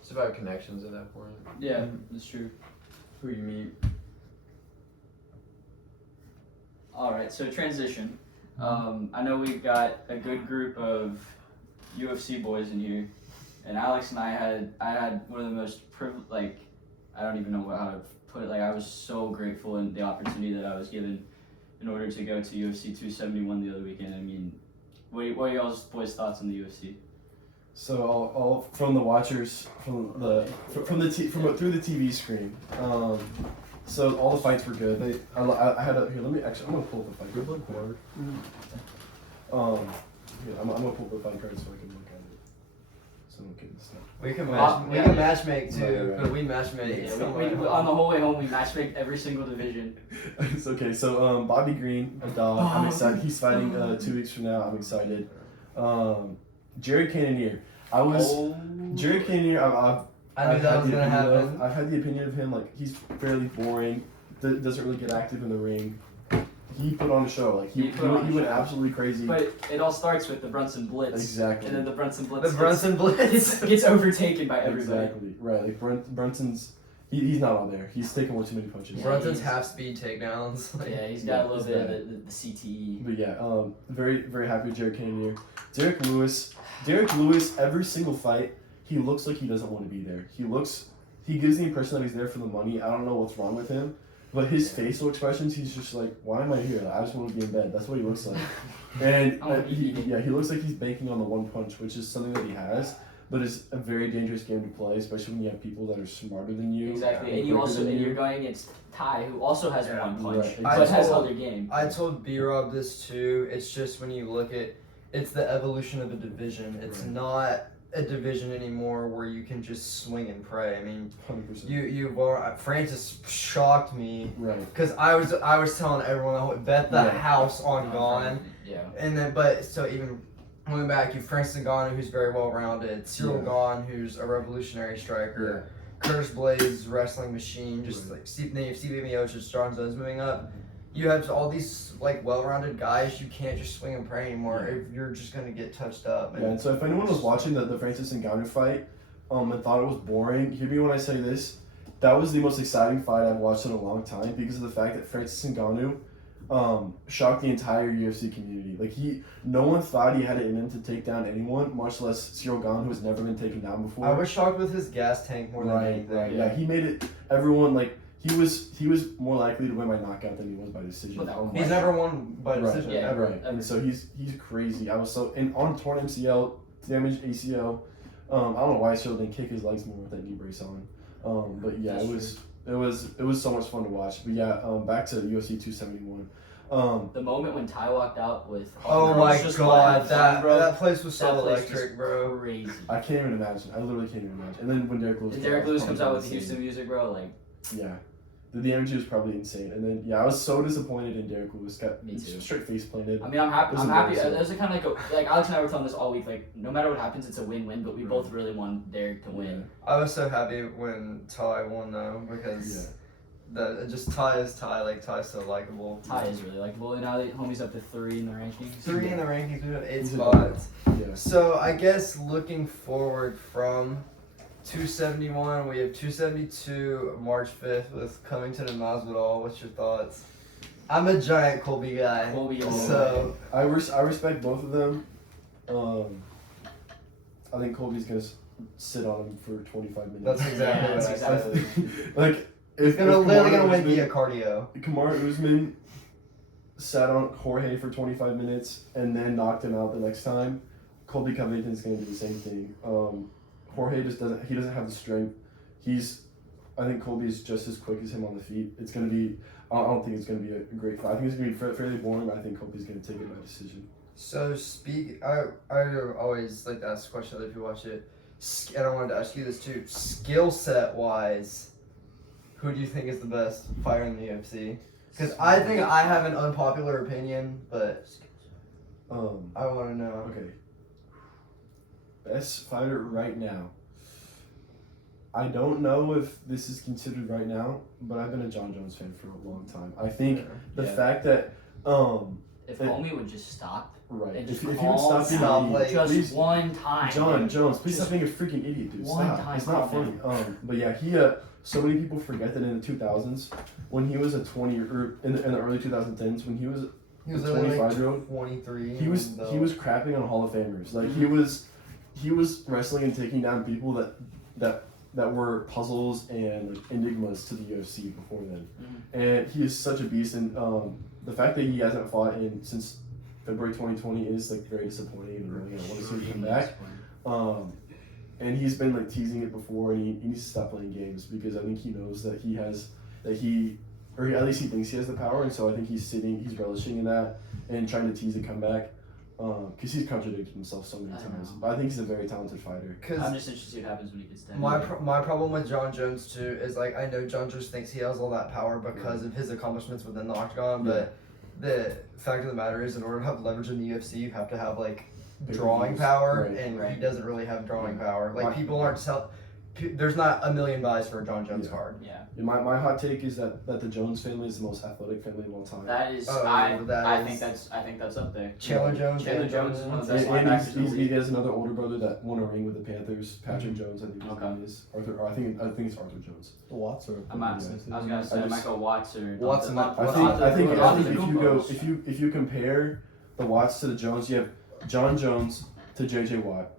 It's about connections at that point. Yeah, that's true. Who you meet. All right, so transition. I know we've got a good group of UFC boys in here, and Alex and I had one of the most I don't even know how to put it. Like, I was so grateful in the opportunity that I was given in order to go to UFC 271 the other weekend. I mean, what are y'all's boys' thoughts on the UFC? So all from the watchers through the TV screen. So all the fights were good. I had a here. Let me actually. I'm gonna pull up the fight. Good look card. I'm gonna pull up the fight card so I can look at it. So I'm getting stuff. We can yeah. match make too, Right. but we match make. Yeah, we on the whole way home, we matchmake every single division. It's okay. So Bobby Green, a dog. I'm excited. He's fighting 2 weeks from now. I'm excited. Jared Cannonier. Jared Cannonier. I knew that was gonna happen. I've had the opinion of him, like, he's fairly boring, doesn't really get active in the ring. He put on a show, like, he went absolutely crazy. But it all starts with the Brunson Blitz. Exactly. And then the Brunson Blitz gets overtaken by everybody. Exactly, right. Like, Brunson's, he's not on there. He's taking way too many punches. Brunson's half-speed takedowns. Like, yeah, he's got a little bit of the CTE. But yeah, very, very happy with Jared Cannonier. Derek Lewis, every single fight, he looks like he doesn't want to be there. He gives the impression that he's there for the money. I don't know what's wrong with him, but his facial expressions, he's just like, why am I here? Like, I just want to be in bed. That's what he looks like. And he looks like he's banking on the one punch, which is something that he has, but it's a very dangerous game to play, especially when you have people that are smarter than you. Exactly, and you're going against Ty, who also has one punch, Right. but has other game. I told B-Rob this too. It's just when you look at, it's the evolution of a division. It's not a division anymore where you can just swing and pray. I mean, 100%. Francis shocked me, Right. because I was telling everyone I would bet the house on Gone, Yeah. and then so even going back, you have Francis Ngannou, who's very well rounded, Cyril Gane, who's a revolutionary striker, Curtis Blades, wrestling machine, just like then you have Steve Miocic, John Jones moving up. You have all these like well-rounded guys. You can't just swing and pray anymore if you're just gonna get touched up. And so if anyone was watching the Francis Ngannou fight, and thought it was boring, hear me when I say this. That was the most exciting fight I've watched in a long time because of the fact that Francis Ngannou shocked the entire UFC community. Like, no one thought he had it in him to take down anyone, much less Cyril Gane, who has never been taken down before. I was shocked with his gas tank more than anything. Right. Yeah, he made it. Everyone like. He was more likely to win by knockout than he was by decision. He's never won by decision ever. And so he's crazy. On torn MCL, damaged ACL. I don't know why Cyril didn't kick his legs more with that knee brace on. But yeah, it was so much fun to watch. But yeah, back to UFC 271. The moment when Ty walked out with oh my god, that place was so that electric, bro. Crazy. I can't even imagine. I literally can't even imagine. And then when Derek Lewis comes out with the Houston music, bro, like. Yeah. The energy was probably insane, and then I was so disappointed in Derek Lewis. Got Me too. Straight face planted. I mean, I'm happy. There's a kind of like Alex and I were telling this all week. Like, no matter what happens, it's a win-win. But we both really want Derek to win. I was so happy when Ty won though because Ty is Ty. Like, Ty's so likable. Ty is really likable, and now the homie's up to 3 in the rankings. 3 in the rankings. We have 8 spots. Yeah. So I guess looking forward from 271, we have 272 March 5th with Covington and Masvidal. What's your thoughts? I'm a giant Colby guy. So I respect both of them. I think Colby's gonna sit on him for 25 minutes. That's exactly what I said. Like, he's literally gonna win via cardio. Kamaru Usman sat on Jorge for 25 minutes and then knocked him out the next time. Colby Covington's going to do the same thing. Jorge just doesn't have the strength. I think Colby is just as quick as him on the feet. It's going to be, I don't think it's going to be a great fight. I think it's going to be fairly boring, but I think Colby's going to take it by decision. So I always like to ask a question other people watch it. And I wanted to ask you this too. Skill set wise, who do you think is the best fighter in the UFC? Because I think I have an unpopular opinion, but I want to know. Okay. Best fighter right now. I don't know if this is considered right now, but I've been a John Jones fan for a long time. I think the fact that If Homie would just stop. right. And If just you would stop being calm an down, idiot, just please, one time. John Jones, please Just stop being a freaking idiot, dude. one Stop. time, It's not funny. calm But yeah, he so many people forget that in the 2000s, when he was a 20 or in the early 2010s, when he was He was a only 25-year-old, 23. he was crapping on Hall of Famers. Like he was wrestling and taking down people that were puzzles and like enigmas to the UFC before then. And he is such a beast. And the fact that he hasn't fought since February 2020 is like very disappointing, and really I want to see him come back. And he's been like teasing it before, and he needs to stop playing games, because I think he knows that or at least he thinks he has the power, and so I think he's relishing in that and trying to tease a comeback, because he's contradicted himself so many times. But I think he's a very talented fighter. I'm just interested what happens when he gets down. My problem with John Jones too is like, I know John Jones thinks he has all that power because of his accomplishments within the octagon, but the fact of the matter is, in order to have leverage in the UFC, you have to have like drawing power, and he doesn't really have drawing power. Like people aren't there's not a million buys for a John Jones card. Yeah. My hot take is that the Jones family is the most athletic family of all time. That is, I think that's up there. Chandler Jones. Chandler Jones is one of the best And linebackers in the he league. has another older brother that won a ring with the Panthers, Patrick Jones. I think his name is Arthur. Or I think it's Arthur Jones. Watts or I was gonna say I might go Watts or Watson. I think Watson. if you compare the Watts to the Jones, you have John Jones to JJ Watt.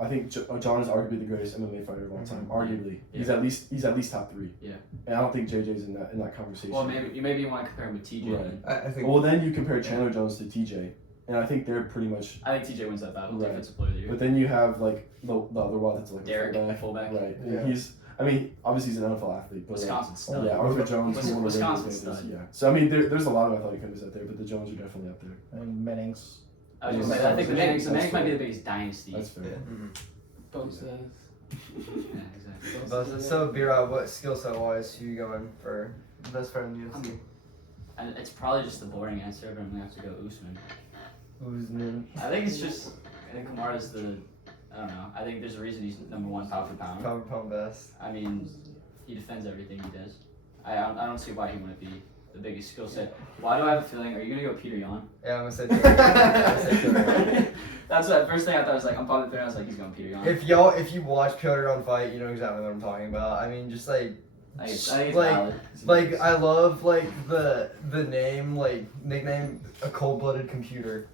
I think John is arguably the greatest MMA fighter of all time. Arguably, he's at least top 3. Yeah. And I don't think JJ's in that conversation. Well, maybe you want to compare him with TJ. Right. Then. I think. Well, then you compare Chandler Jones to TJ, and I think they're pretty much. I think TJ wins that battle. Right. Defensive player of the year. But then you have like the other Watt that's like Derek, a fullback. Right. And Yeah. Obviously he's an NFL athlete, but Wisconsin stud. yeah, Arthur Jones, who won the Wisconsin Panthers, stud. yeah. So I mean, there's a lot of athletic companies out there, but the Jones are definitely up there. and Mannings. I was gonna say, I think the Mannings might be the biggest dynasty. That's fair. Both sides. Yeah, exactly. So B-Rob, what skill set wise are you going for the best fighter in the UFC? And it's probably just the boring answer, but I'm gonna have to go Usman. Usman. I think it's just. I think Kamara's I don't know. I think there's a reason he's number 1 pound for pound. Pound for pound best. I mean, he defends everything he does. I don't see why he wouldn't be the biggest skill set. Why do I have a feeling? Are you gonna go Peter Yan? Yeah, I'm gonna say Peter. That's what first thing I thought. I was like, I'm probably there. I was like, he's going Peter Yan. If you watch Piotr Yan fight, you know exactly what I'm talking about. I mean, just like. I think it's like, valid. Like I love like the name, like nickname, a cold-blooded computer,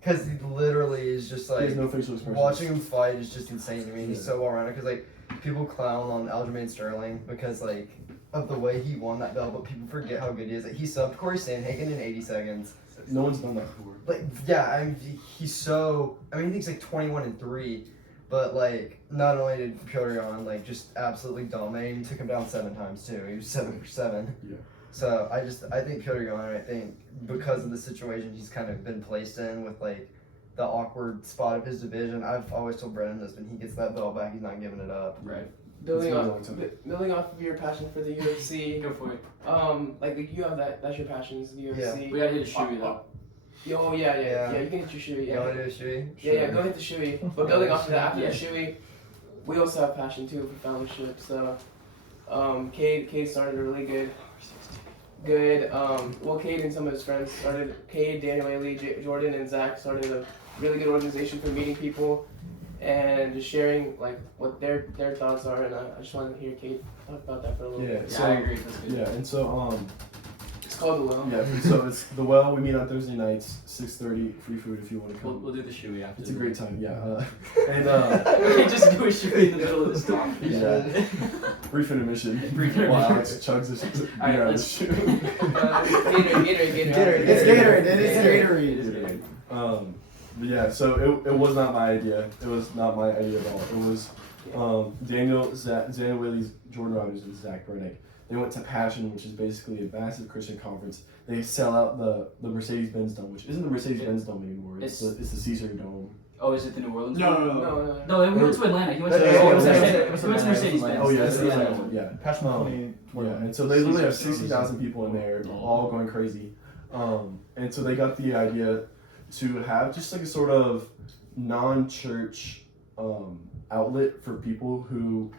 because he literally is just He like has no facial expressions. watching him fight is just insane to me. He's so well-rounded, because like people clown on Aljamain Sterling because like of the way he won that belt, but people forget how good he is. Like, he subbed Corey Sandhagen in 80 seconds. No one's done that before. Like, yeah, I mean, he's so. I mean, he's like 21-3, but like, not only did Piotr Yan like just absolutely dominate, he took him down 7 times too. He was 7 for 7. Yeah. So I think Piotr Yan, I think because of the situation he's kind of been placed in with like the awkward spot of his division, I've always told Brennan this: when he gets that belt back, he's not giving it up. Right. Building off of your passion for the UFC, Go for it. like you have that's your passion is the UFC. We gotta hit a shoey though. Oh yeah, you can hit your shoey. You Yeah. want to do a shoey? Yeah, go hit the shoey. But building off of that, after the shoey, we also have passion too for fellowship. So, Cade started a really good. Well, Cade and some of his friends started. Cade, Daniel Ailey, Jordan, and Zach started a really good organization for meeting people and just sharing like what their thoughts are. And I just wanted to hear Cade talk about that for a little bit. I agree. That's good. Yeah, and so It's called The Well. yeah, so it's the Well. We meet on Thursday nights, 6:30. Free food if you want to come. We'll do the shoey after. It's a great time. Yeah, and We can't just do a shoey in the middle of this talk. yeah, brief intermission. Brief While intermission. Alex chugs his beer Alright, out of let's- his shoe. Gatorade. It's Gatorade. It is Gatorade. Um, But yeah, so it was not my idea. It was not my idea at all. It was Daniel Willie's, Jordan Rogers, and Zach Burnick. They went to Passion, which is basically a massive Christian conference. They sell out the Mercedes-Benz Dome, which isn't the Mercedes-Benz Dome anymore. It's the Caesar Dome. Oh, is it the New Orleans? No. No, he went to Atlanta. He went to Mercedes-Benz. Oh yeah, That's the Atlanta one. one. Yeah. Passion 20. Yeah, and so they literally have 60,000 people in there, all going crazy. And so they got the idea to have just like a sort of non-church outlet for people who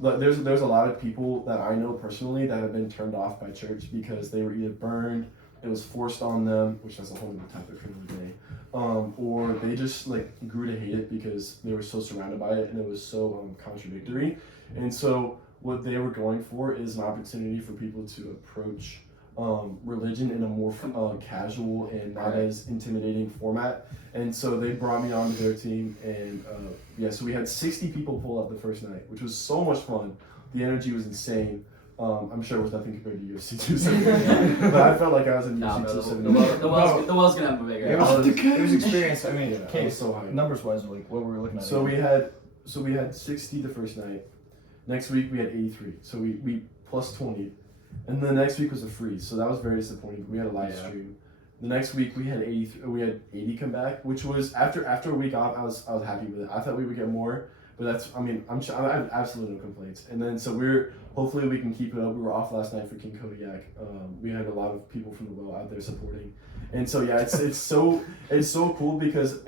there's a lot of people that I know personally that have been turned off by church because they were either burned, it was forced on them, which that's a whole other topic for another day, or they just like grew to hate it because they were so surrounded by it and it was so contradictory. And so what they were going for is an opportunity for people to approach religion in a more casual and not as intimidating format. And so they brought me onto their team, and so we had 60 people pull up the first night, which was so much fun. The energy was insane. I'm sure it was nothing compared to UFC 270, but I felt like I was in UFC 270. The well's gonna have a bigger. It was experience. I mean, Yeah, I was so hyped. numbers wise, like what were we looking at? So we had 60 the first night. Next week we had 83. So we plus 20. And the next week was a freeze, so that was very disappointing. We had a live stream. The next week we had 80 come back, which was after a week off. I was happy with it. I thought we would get more, but I have absolutely no complaints. And then so hopefully we can keep it up. We were off last night for King Kodiak. We had a lot of people from the well out there supporting, and so yeah, it's so cool because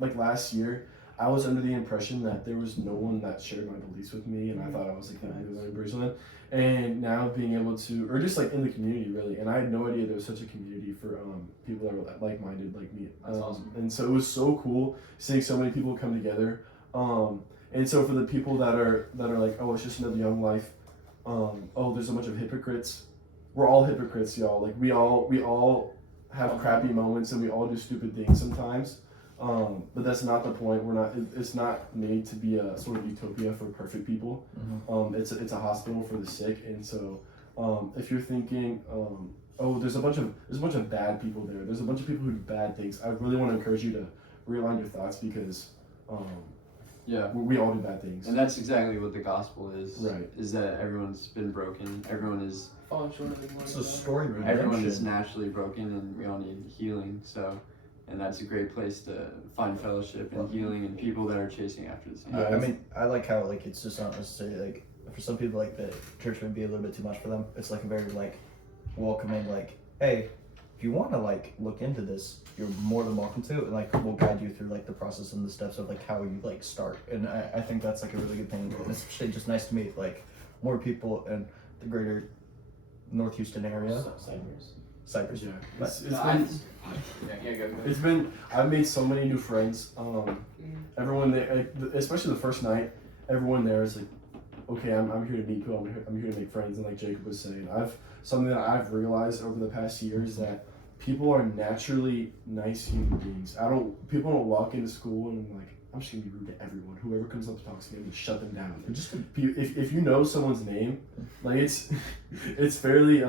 like last year. I was under the impression that there was no one that shared my beliefs with me, and I thought I was like the only one in Bridgeland. And now being able to, or just like in the community really, and I had no idea there was such a community for people that were like-minded like me. That's awesome. And so it was so cool seeing so many people come together. And so for the people that are like, oh, it's just another Young Life. Oh, there's a bunch of hypocrites. We're all hypocrites, y'all. Like we all have crappy moments and we all do stupid things sometimes. But that's not the point. It's not made to be a sort of utopia for perfect people. Mm-hmm. It's a hospital for the sick. And so, if you're thinking, oh, there's a bunch of bad people there. There's a bunch of people who do bad things. I really want to encourage you to realign your thoughts because, we all do bad things. And that's exactly what the gospel is. Right. Is that everyone's been broken. Everyone is. Falling short of the glory It's of a God. story. Of Everyone is redemption. naturally broken, and we all need healing. So. And that's a great place to find fellowship and healing and people that are chasing after the same. I mean, I like how like it's just not necessarily like for some people like the church would be a little bit too much for them. It's like a very like welcoming like, hey, if you want to like look into this, you're more than welcome to, and like we'll guide you through like the process and the steps of like how you like start. And I think that's like a really good thing. And it's actually just nice to meet like more people in the greater North Houston area. Cypress. Yeah. It's been. I've made so many new friends. Everyone there, especially the first night, everyone there is like, okay, I'm here to meet people. I'm here to make friends. And like Jacob was saying, something that I've realized over the past year is that people are naturally nice human beings. People don't walk into school and I'm like, I'm just gonna be rude to everyone. Whoever comes up to talk to me, I'm gonna shut them down. Just if you know someone's name, like it's fairly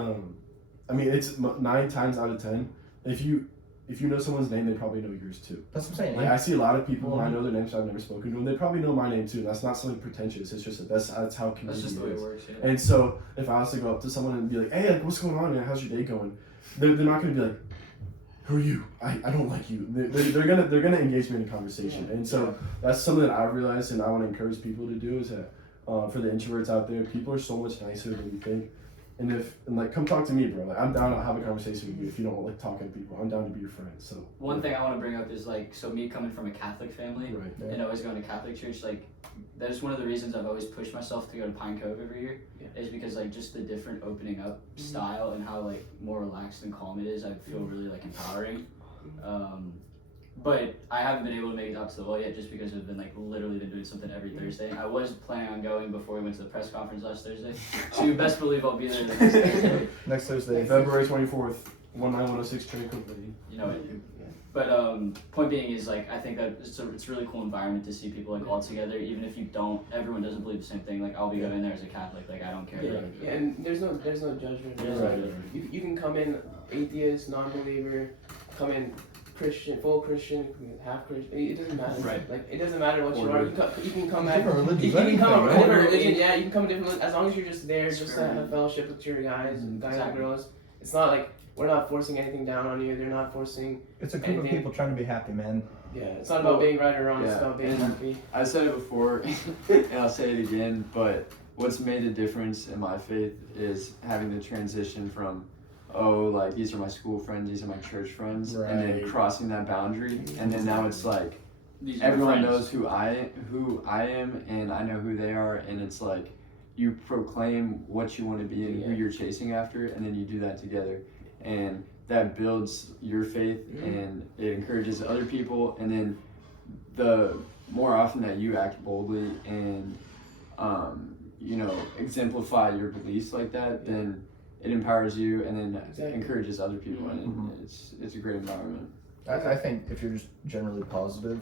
it's 9 times out of 10. If you know someone's name, they probably know yours too. That's what I'm saying. Like I see a lot of people, and I know their names I've never spoken to, and they probably know my name too. That's not something pretentious. It's just that's how community That's just the way is. it works. Yeah. And so if I was to go up to someone and be like, hey, like, what's going on, man? How's your day going? They're not gonna be like, who are you? I don't like you. They're gonna engage me in a conversation. And so that's something that I've realized, and I want to encourage people to do is that for the introverts out there, people are so much nicer than you think. And come talk to me, bro. Like I'm down to have a conversation with you. If you don't like talking to people, I'm down to be your friend. So one thing I want to bring up is like, so me coming from a Catholic family right. and always going to Catholic church, like that's one of the reasons I've always pushed myself to go to Pine Cove every year. Is because like just the different opening up style and how like more relaxed and calm it is. I feel really like empowering. But I haven't been able to make it out to the well yet just because I've been literally been doing something every Thursday. I was planning on going before we went to the press conference last Thursday. So you best believe I'll be there the next Thursday. Next Thursday. February 24th, 19106 Train Company. You know, but point being is I think that it's a really cool environment to see people all together, even if everyone doesn't believe the same thing. I'll be going there as a Catholic, I don't care. Yeah, and there's no judgment. Right. You can come in atheist, non-believer, come in Christian, full Christian, half Christian. It doesn't matter. Right. Like it doesn't matter what you are. You can come at Different religions, you can come anything, a right? different religion. Yeah, you can come a different religion as long as you're just there, just to Experiment. have fellowship with your guys and Exactly. girls. It's not like we're not forcing anything down on you. They're not forcing. It's a group of Anything. people trying to be happy, man. Yeah, it's not about being right or wrong. It's Yeah, about being and- happy. I said it before, and I'll say it again, but what's made a difference in my faith is having the transition from, oh, like, these are my school friends, these are my church friends, and then Right. crossing that boundary, and then now it's like, These are everyone friends. knows who I am, and I know who they are, and it's like, you proclaim what you want to be and who Yeah. you're chasing after, and then you do that together, and that builds your faith, and it encourages other people, and then the more often that you act boldly and exemplify your beliefs like that, then it empowers you and then Exactly. encourages other people, and Mhm. it's a great environment. I think if you're just generally positive,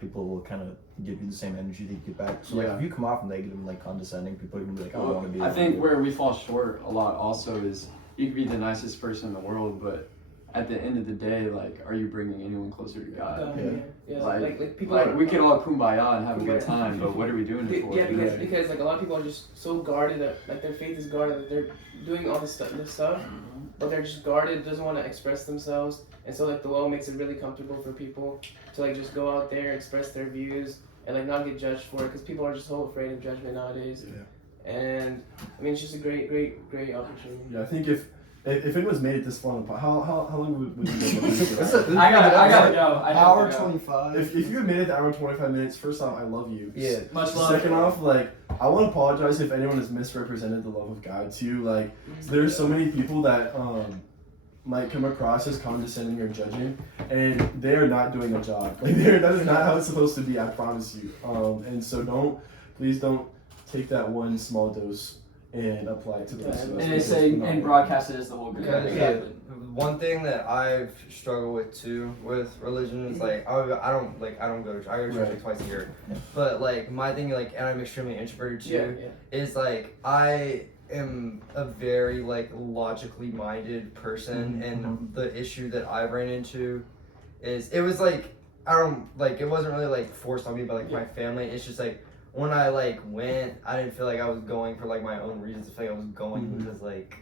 people will kind of give you the same energy that you get back. So like Yeah. if you come off negative and like condescending, people are gonna be like, I don't want to be. I around think you. where we fall short a lot also is you could be the nicest person in the world, but at the end of the day, like, are you bringing anyone closer to God? Yeah. Like- Like people Like, are, we can all kumbaya and have a good Kumbaya. time, but what are we doing it for? Yeah, because like a lot of people are just so guarded that like their faith is guarded that they're doing all this stuff, but they're just guarded, doesn't want to express themselves, and so like the law makes it really comfortable for people to like just go out there, express their views, and like not get judged for it, because people are just so afraid of judgment nowadays. Yeah. And I mean, it's just a great opportunity. Yeah, I think if anyone's made it this far in the how long would you go? I gotta go. I Hour have to go. 25. If you have made it to hour and 25 minutes, first off, I love you. Yeah. Much love. Second off, like, I want to apologize if anyone has misrepresented the love of God to you. Like, there's so many people that might come across as condescending or judging, and they are not doing a job. Like, that is not how it's supposed to be. I promise you. And so please don't take that one small dose and apply it to the rest of us. And they say and broadcast it as the whole group. Yeah. Exactly. One thing that I've struggled with too with religion is like I don't go to church. I go to church like twice a year, but like my thing like and I'm extremely introverted too. Is like I am a very like logically minded person, and the issue that I ran into is it was like it wasn't really like forced on me by like my family. It's just like when I like went, I didn't feel like I was going for like my own reasons. I feel like I was going because like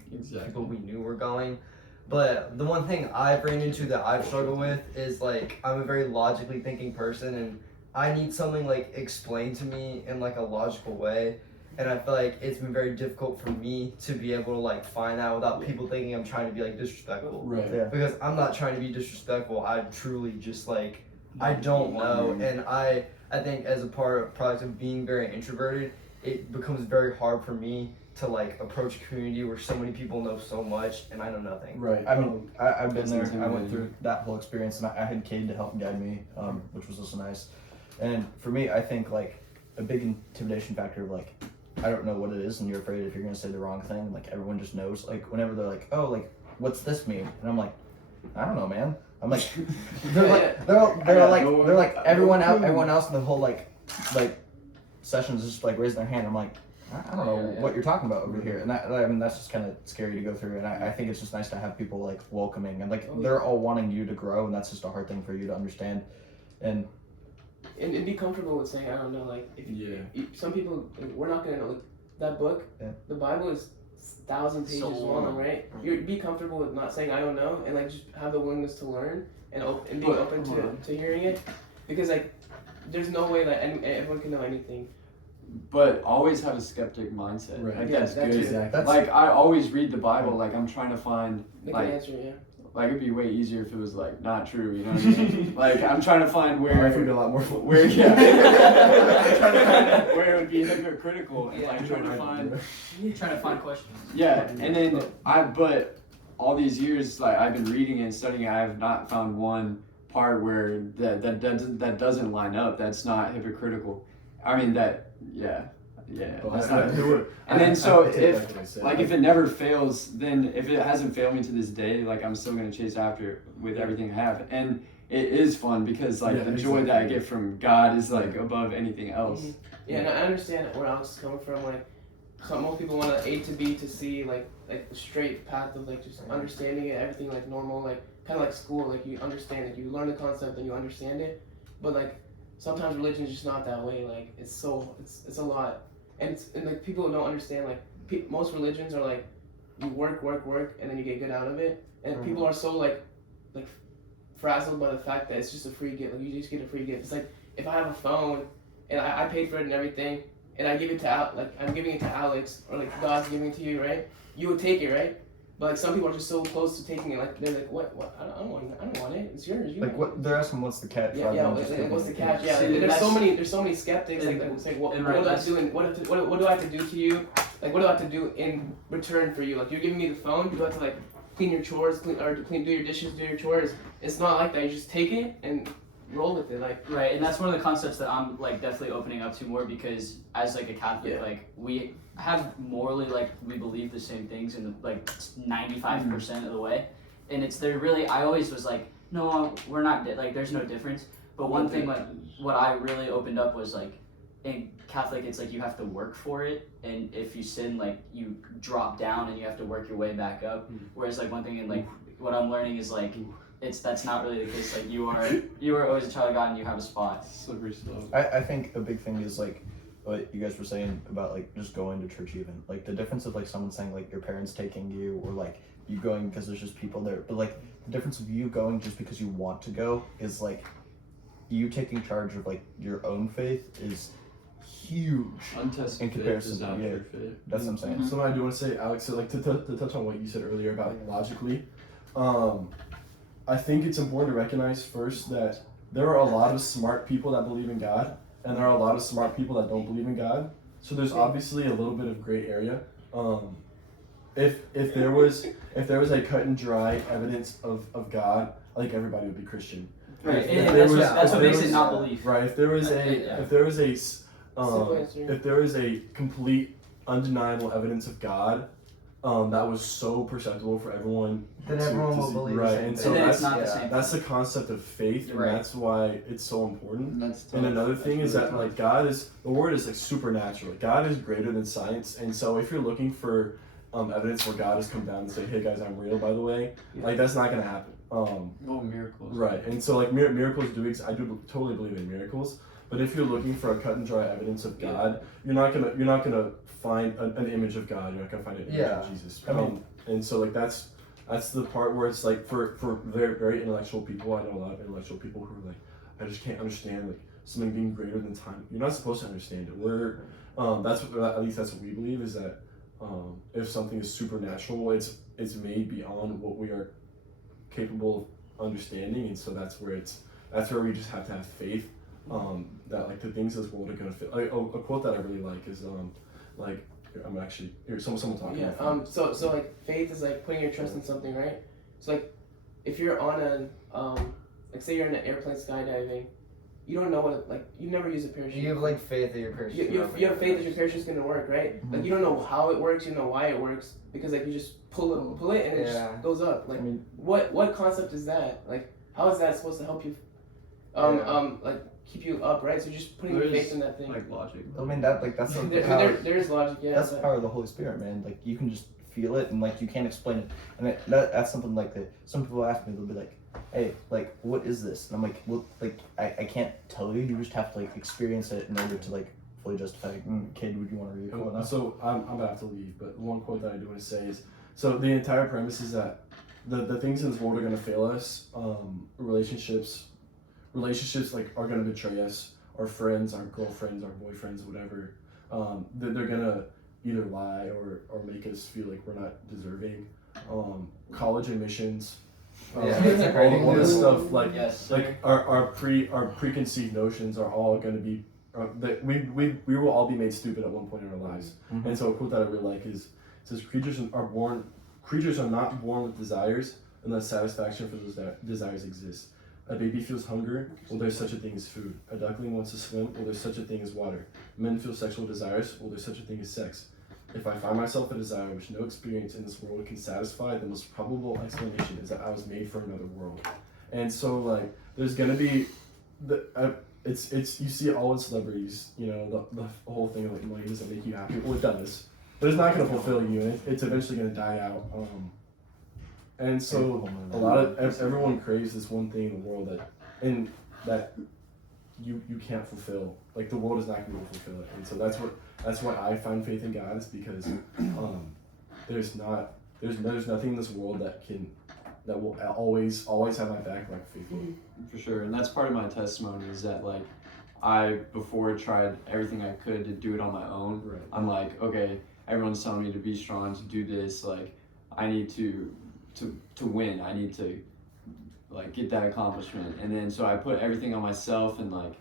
people we knew were going. But the one thing I've ran into that I've struggled with is like I'm a very logically thinking person, and I need something like explained to me in like a logical way. And I feel like it's been very difficult for me to be able to like find that without people thinking I'm trying to be like disrespectful. Right. Yeah. Because I'm not trying to be disrespectful. I truly just like I don't know, and I think as a product of being very introverted, it becomes very hard for me to like approach a community where so many people know so much and I know nothing. Right. I mean, I've been That's there. I intimidating. went through that whole experience, and I had Cade to help guide me, which was also nice. And for me, I think like a big intimidation factor of like, I don't know what it is, and you're afraid if you're gonna say the wrong thing. Like everyone just knows. Like whenever they're like, "Oh, like what's this mean?" and I'm like, "I don't know, man." I'm like, they're like everyone else in the whole like sessions is just like raising their hand. I'm like, I don't know what you're talking about over here, and I mean that's just kind of scary to go through. And I think it's just nice to have people like welcoming and like they're all wanting you to grow, and that's just a hard thing for you to understand. And be comfortable with saying I don't know. Like some people, we're not gonna know. Like, that book, the Bible is 1,000 pages long, right? You be comfortable with not saying I don't know, and like just have the willingness to learn and being open to hearing it, because like there's no way that everyone can know anything. But always have a skeptic mindset. Right. Like Yeah, that's that's good. Exactly. Like I always read the Bible. Like I'm trying to find Make like an answer, like it'd be way easier if it was like not true. You know what I mean? Like I'm trying to find I where figured a lot more. where I'm trying to find where it would be hypocritical and like trying to find questions. Yeah, and then but all these years like I've been reading and studying, I have not found one part where that doesn't line up. That's not hypocritical. I mean that's not. And then so if it never fails, then if it hasn't failed me to this day, like I'm still gonna chase after it with everything I have, and it is fun because like the joy that I get from God is like above anything else. Yeah, and I understand where Alex is coming from. Like, most people want A to B to C, like a straight path of like just understanding it, everything like normal. Like kind of like school, like you understand it, you learn the concept and you understand it, but like sometimes religion is just not that way. Like it's a lot, and like people don't understand. Like most religions are like you work, and then you get good out of it, and people are so like frazzled by the fact that it's just a free gift. Like you just get a free gift. It's like if I have a phone and I paid for it and everything, and I give it to I'm giving it to Alex, or like God's giving it to you, right? You would take it, right? But like some people are just so close to taking it, like they're like, what? I don't want it. It's yours. You Like what? They're asking what's the catch? Yeah, like, what's the catch? Yeah, See, there's so many skeptics. Like saying, what do I do? What do I have to do to you? Like what do I have to do in return for you? Like you're giving me the phone. You have to like clean your chores, do your dishes, do your chores. It's not like that. You just take it and roll with it, like. Right, and that's one of the concepts that I'm like definitely opening up to more, because as like a Catholic, like we have morally, like we believe the same things in like 95% of the way, and it's there really. I always was like, no, we're not like there's no difference. But one thing like what I really opened up was like in Catholic, it's like you have to work for it, and if you sin, like you drop down and you have to work your way back up. Whereas like one thing in like what I'm learning is like that's not really the case. Like you are always a child of God and you have a spot. Slippery slope. I think a big thing is like what you guys were saying about like just going to church, even like the difference of like someone saying like your parents taking you, or like you going because there's just people there, but like the difference of you going just because you want to go is like you taking charge of like your own faith is huge Untested in comparison faith is to after faith. That's what I'm saying. Something I do want to say, Alex, so like to touch on what you said earlier about like, logically, I think it's important to recognize first that there are a lot of smart people that believe in God, and there are a lot of smart people that don't believe in God. So there's obviously a little bit of gray area. If there was a cut and dry evidence of God, I think everybody would be Christian. Right, If and there that's what makes was- it not belief. Right. If there was Simple answer. if there was a complete, undeniable evidence of God, that was so perceptible for everyone. Then to- everyone to will see. believe Right, the same and thing. so And then that's it's not the same. that's the concept of faith, and Right. that's why it's so important. That's And tough. another thing That's is really that tough. like God is, the word is like supernatural. God is greater than science, and so if you're looking for evidence where God has come down and say, "Hey guys, I'm real," by the way, like that's not gonna happen. Oh, miracles. Right, and so like miracles I do totally believe in miracles. But if you're looking for a cut and dry evidence of God, you're not gonna find an image of God. You're not gonna find an image of Jesus. I mean, and so like that's the part where it's like for very very intellectual people. I know a lot of intellectual people who are like, I just can't understand like something being greater than time. You're not supposed to understand it. We're that's what, at least that's what we believe, is that if something is supernatural, it's made beyond what we are capable of understanding, and so that's where we just have to have faith that like the things of this world are gonna fit. Like, a quote that I really like is like I'm actually here. Someone talking. Yeah. So like faith is like putting your trust in something, right? So like if you're on like say you're in an airplane skydiving, you don't know what you never use a parachute. You have like faith that your parachute. You have faith that your parachute's gonna work, right? Mm-hmm. Like you don't know how it works, you don't know why it works, because like you just pull it and it just goes up. Like I mean, what concept is that? Like how is that supposed to help you? Like keep you up, right? So you're just putting your faith in that thing. Like logic. I mean that's the There is logic, yeah. that's the power of the Holy Spirit, man. Like you can just feel it, and like you can't explain it. And that's something like that. Some people ask me, they'll be like, "Hey, like what is this?" And I'm like, "Well, like I can't tell you. You just have to like experience it in order to like fully justify it." Kid, would you want to read a quote now? So I'm gonna have to leave, but one quote that I do want to say is, so the entire premise is that the things in this world are gonna fail us. Relationships like are gonna betray us. Our friends, our girlfriends, our boyfriends, whatever. They're gonna either lie or make us feel like we're not deserving. College admissions. Yeah, that's a great all this example. stuff like Yes. like our preconceived notions are all going to be that we will all be made stupid at one point in our lives. Mhm. And so a quote that I really like is, it says, creatures are not born with desires unless satisfaction for those desires exists. A baby feels hunger, well there's such a thing as food. A duckling wants to swim, well there's such a thing as water. Men feel sexual desires, well there's such a thing as sex. If I find myself a desire which no experience in this world can satisfy, the most probable explanation is that I was made for another world. And so like there's gonna be it's you see it all in celebrities, you know, the whole thing of like money doesn't make you happy. Well, it does, but it's not gonna fulfill you, and it's eventually gonna die out. And so a lot of everyone craves this one thing in the world that you can't fulfill. Like the world is not going to be able to fulfill it. And so that's why I find faith in God, is because there's nothing in this world that will always have my back like faithful. For sure, and that's part of my testimony, is that like before tried everything I could to do it on my own. Right. I'm like, okay, everyone's telling me to be strong, to do this, like I need to win. I need to like get that accomplishment. And then so I put everything on myself, and like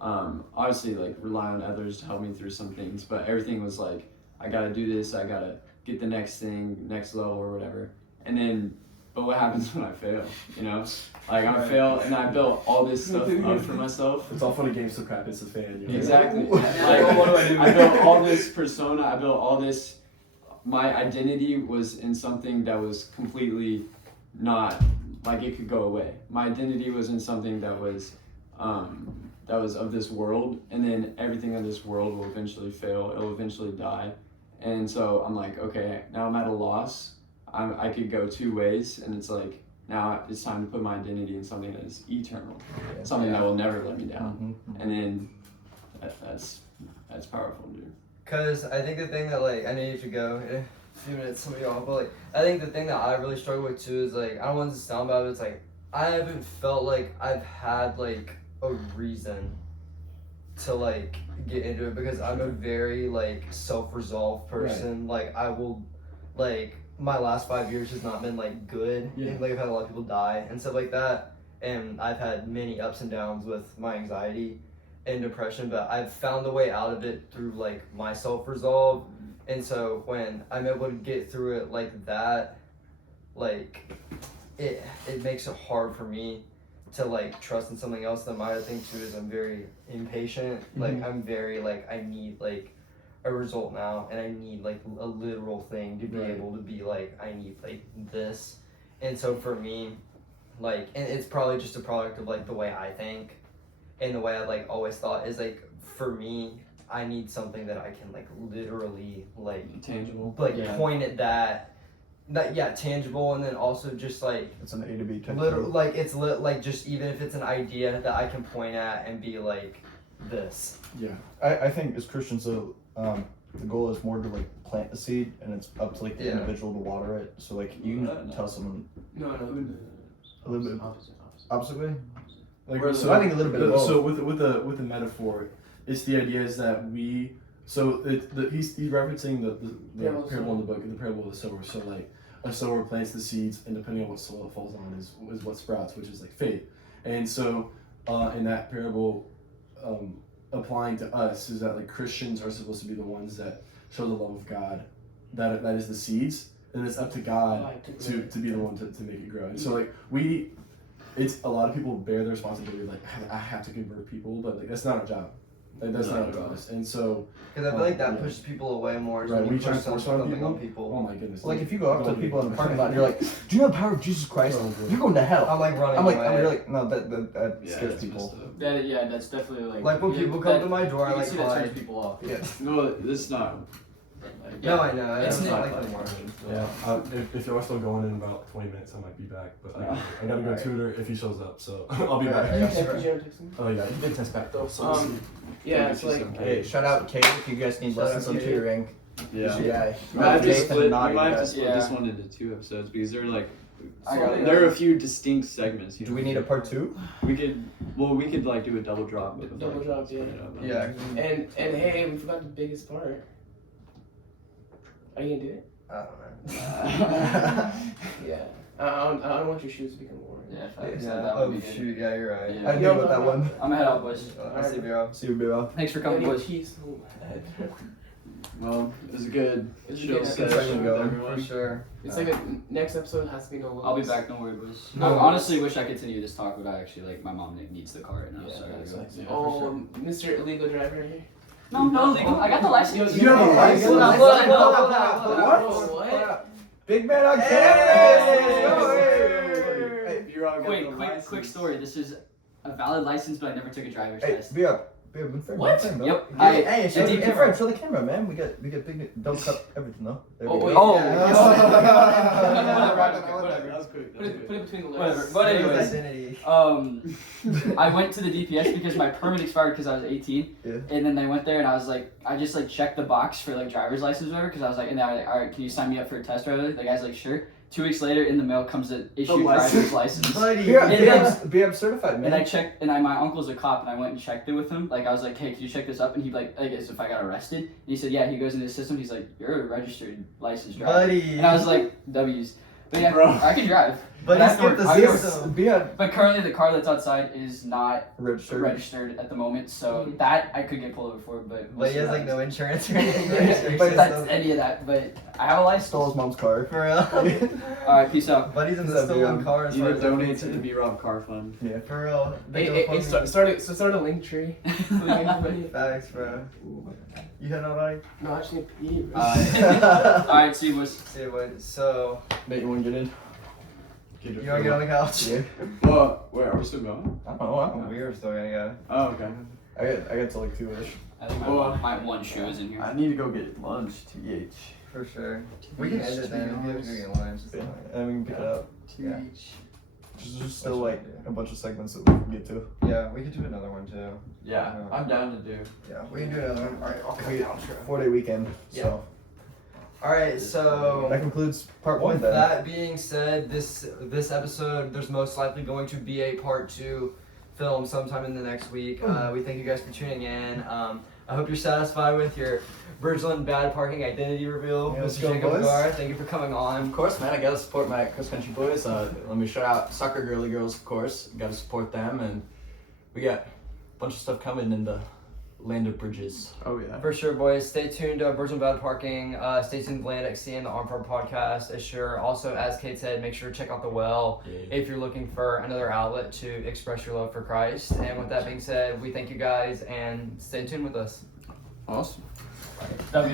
obviously like rely on others to help me through some things, but everything was like, I gotta do this, I gotta get the next thing, next level or whatever. And then, but what happens when I fail, you know? Like I fail and I built all this stuff up for myself. It's all fun and games to crap as a fan. You know? Exactly. Like, what do I do? I built all this persona, I built all this, my identity was in something that was completely not, like it could go away. My identity was in something that was of this world, and then everything of this world will eventually fail, it'll eventually die. And so I'm like, okay, now I'm at a loss. I could go two ways, and it's like, now it's time to put my identity in something that is eternal, something that will never let me down. And then that's powerful, dude. Cause I think the thing that like, I know you have to go in a few minutes, some of y'all, but like I think the thing that I really struggle with too is like, I don't want to sound bad, but it's like I haven't felt like I've had like a reason to like get into it, because I'm a very like self-resolved person. Like I will, like my last 5 years has not been like good. Like I've had a lot of people die and stuff like that, and I've had many ups and downs with my anxiety and depression, but I've found a way out of it through like my self-resolve. And so when I'm able to get through it like that, like it makes it hard for me to like trust in something else. Then my other thing too is I'm very impatient. Like I'm very like, I need like a result now, and I need like a literal thing to be able to be like, I need like this. And so for me, like, and it's probably just a product of like the way I think and the way I like always thought is like, for me, I need something that I can like literally like Tangible. like point at that tangible, and then also just like It's an A to B type. literal, like it's like just even if it's an idea that I can point at and be like this. Yeah. I think as Christians though, the goal is more to like plant the seed, and it's up to like the individual to water it. So like you can tell someone No. a little bit opposite way. Like, So I think a little bit of both. So with the metaphor, it's the idea is that he's referencing the parable in the book, the parable of the sower. So like a sower plants the seeds, and depending on what soil it falls on is what sprouts, which is like faith. And so in that parable, applying to us is that like Christians are supposed to be the ones that show the love of God, that is the seeds, and it's up to God to be the one to make it grow. And so like it's a lot of people bear the responsibility of like, I have to convert people, but like that's not our job. Like that's not our job. And so because I feel like that pushes people away more. Right, we try to push force something on on people. oh my goodness. Like if you go up to people in the parking lot and you're like, do you know the power of Jesus Christ? You're going to hell. I'm like running I'm like, away. you're like, no, that scares people. That's definitely Like when people come to my door, I like see that hide. turns people off. Yeah. No, this is not. No, I know. It's It's not not like the more. Yeah. If y'all are still going in about 20 minutes, I might be back. But I gotta go tutor if he shows up, so I'll be back. Oh yeah, he did test back though. So Yeah, it's like Hey, shout out Cade if you guys need lessons on tutoring. Yeah. Yeah. We might have to Nathan split, Naughty, we might have to guys. split this one into 2 episodes, because they're like, I got it. there are a few distinct segments. You Do know? we need a part 2? We could like do a double drop. But Double like, drop, split it up. Yeah. and hey, we forgot the biggest part. Are you gonna do it? I don't know. Yeah. I don't want your shoes to become worn. Yeah, facts. Yeah. That would Oh be good. shoot. Yeah, you're right. Yeah. I knew about that one. I'm gonna head out, boys. I'll see you, bro. See you, bro. Thanks for I coming, need boys. cheese. Well, it was a good chill good session session with going, everyone. For sure. It's like a next episode has to be no longer. I'll be back. Don't worry, boys. No I worries. honestly wish I could continue this talk, but I actually my mom needs the car right now, so I gotta go. Yeah, Oh, Mr. Illegal Driver here. No, I'm not illegal. I got the license. You have a license? Hold on, hold on, hold on. What? Big man on Hey! camera! Hey, you're all Quick story. This is a valid license, but I never took a driver's Hey, test. be up. What? Yep. Hey, show it's the a camera. camera. Show the camera, man. We got big. Don't cut everything though. There we Oh, go. wait. Oh, That was quick. Put it between the Whatever. legs. But anyways, Identity. I went to the DPS because my permit expired because I was 18. Yeah. And then I went there and I was like, I just like checked the box for like driver's license or whatever because I was like, and they're like, all right, can you sign me up for a test drive? The guy's like, sure. 2 weeks later, in the mail comes an issued driver's license. Buddy. BM certified, man. And I checked, and my uncle's a cop, and I went and checked it with him. Like I was like, hey, can you check this up? And he like, I guess if I got arrested, and he said, yeah. He goes into the system. He's like, you're a registered licensed driver. Buddy. And I was like, W's. But yeah, Bro. I can drive. But I let's have to get work- the I have to system. But currently, the car that's outside is not registered. registered at the moment, so that I could get pulled over for. But But he has we'll see like what no happens. insurance or anything. Yeah, registration but that's stuff. any of that. But I have a license. Stole his mom's car. For real. All right, peace out. Buddy's in Is the that stolen big? car as You far need as to I'm donate to the concerned. B-Rob car fund. Yeah. For real. Hey, start a link tree. Facts, bro. You had nobody? No, I just need to pee. All right, see what's. See what? So Nate, you want to get in? you wanna get on the couch? Yeah. Well, wait, are we still going? I don't know. We are still gonna go. Oh, okay. I got to like 2-ish. I think Well, my one shoe is in here. I need to go get lunch, TH. For sure. We can end it then. If you have to go get lunch. it's Yeah. fine. And we can pick it up. Yeah. There's still like a bunch of segments that we can get to. Yeah, we could do another one too. Yeah, I'm down to do. Yeah, we can do another one. Alright, I'll cut down. 4-day weekend. Yeah. So Alright, so that concludes part 1 with then. that being said, this episode there's most likely going to be a part 2 film sometime in the next week. We thank you guys for tuning in. I hope you're satisfied with your Bridgeland bad parking identity reveal. Yeah, let's Mr. go, Jacob boys. Gar, thank you for coming on. Of course, man. I gotta support my cross country boys. Let me shout out soccer girly girls, of course. Gotta support them, and we got a bunch of stuff coming in the land of bridges. Oh, yeah. For sure, boys. Stay tuned to Bridgeland Bad Parking. Stay tuned to Land XC and the Arm Farm Podcast. As sure. Also, as Kate said, make sure to check out The Well if you're looking for another outlet to express your love for Christ. And with that being said, we thank you guys and stay tuned with us. Awesome. W.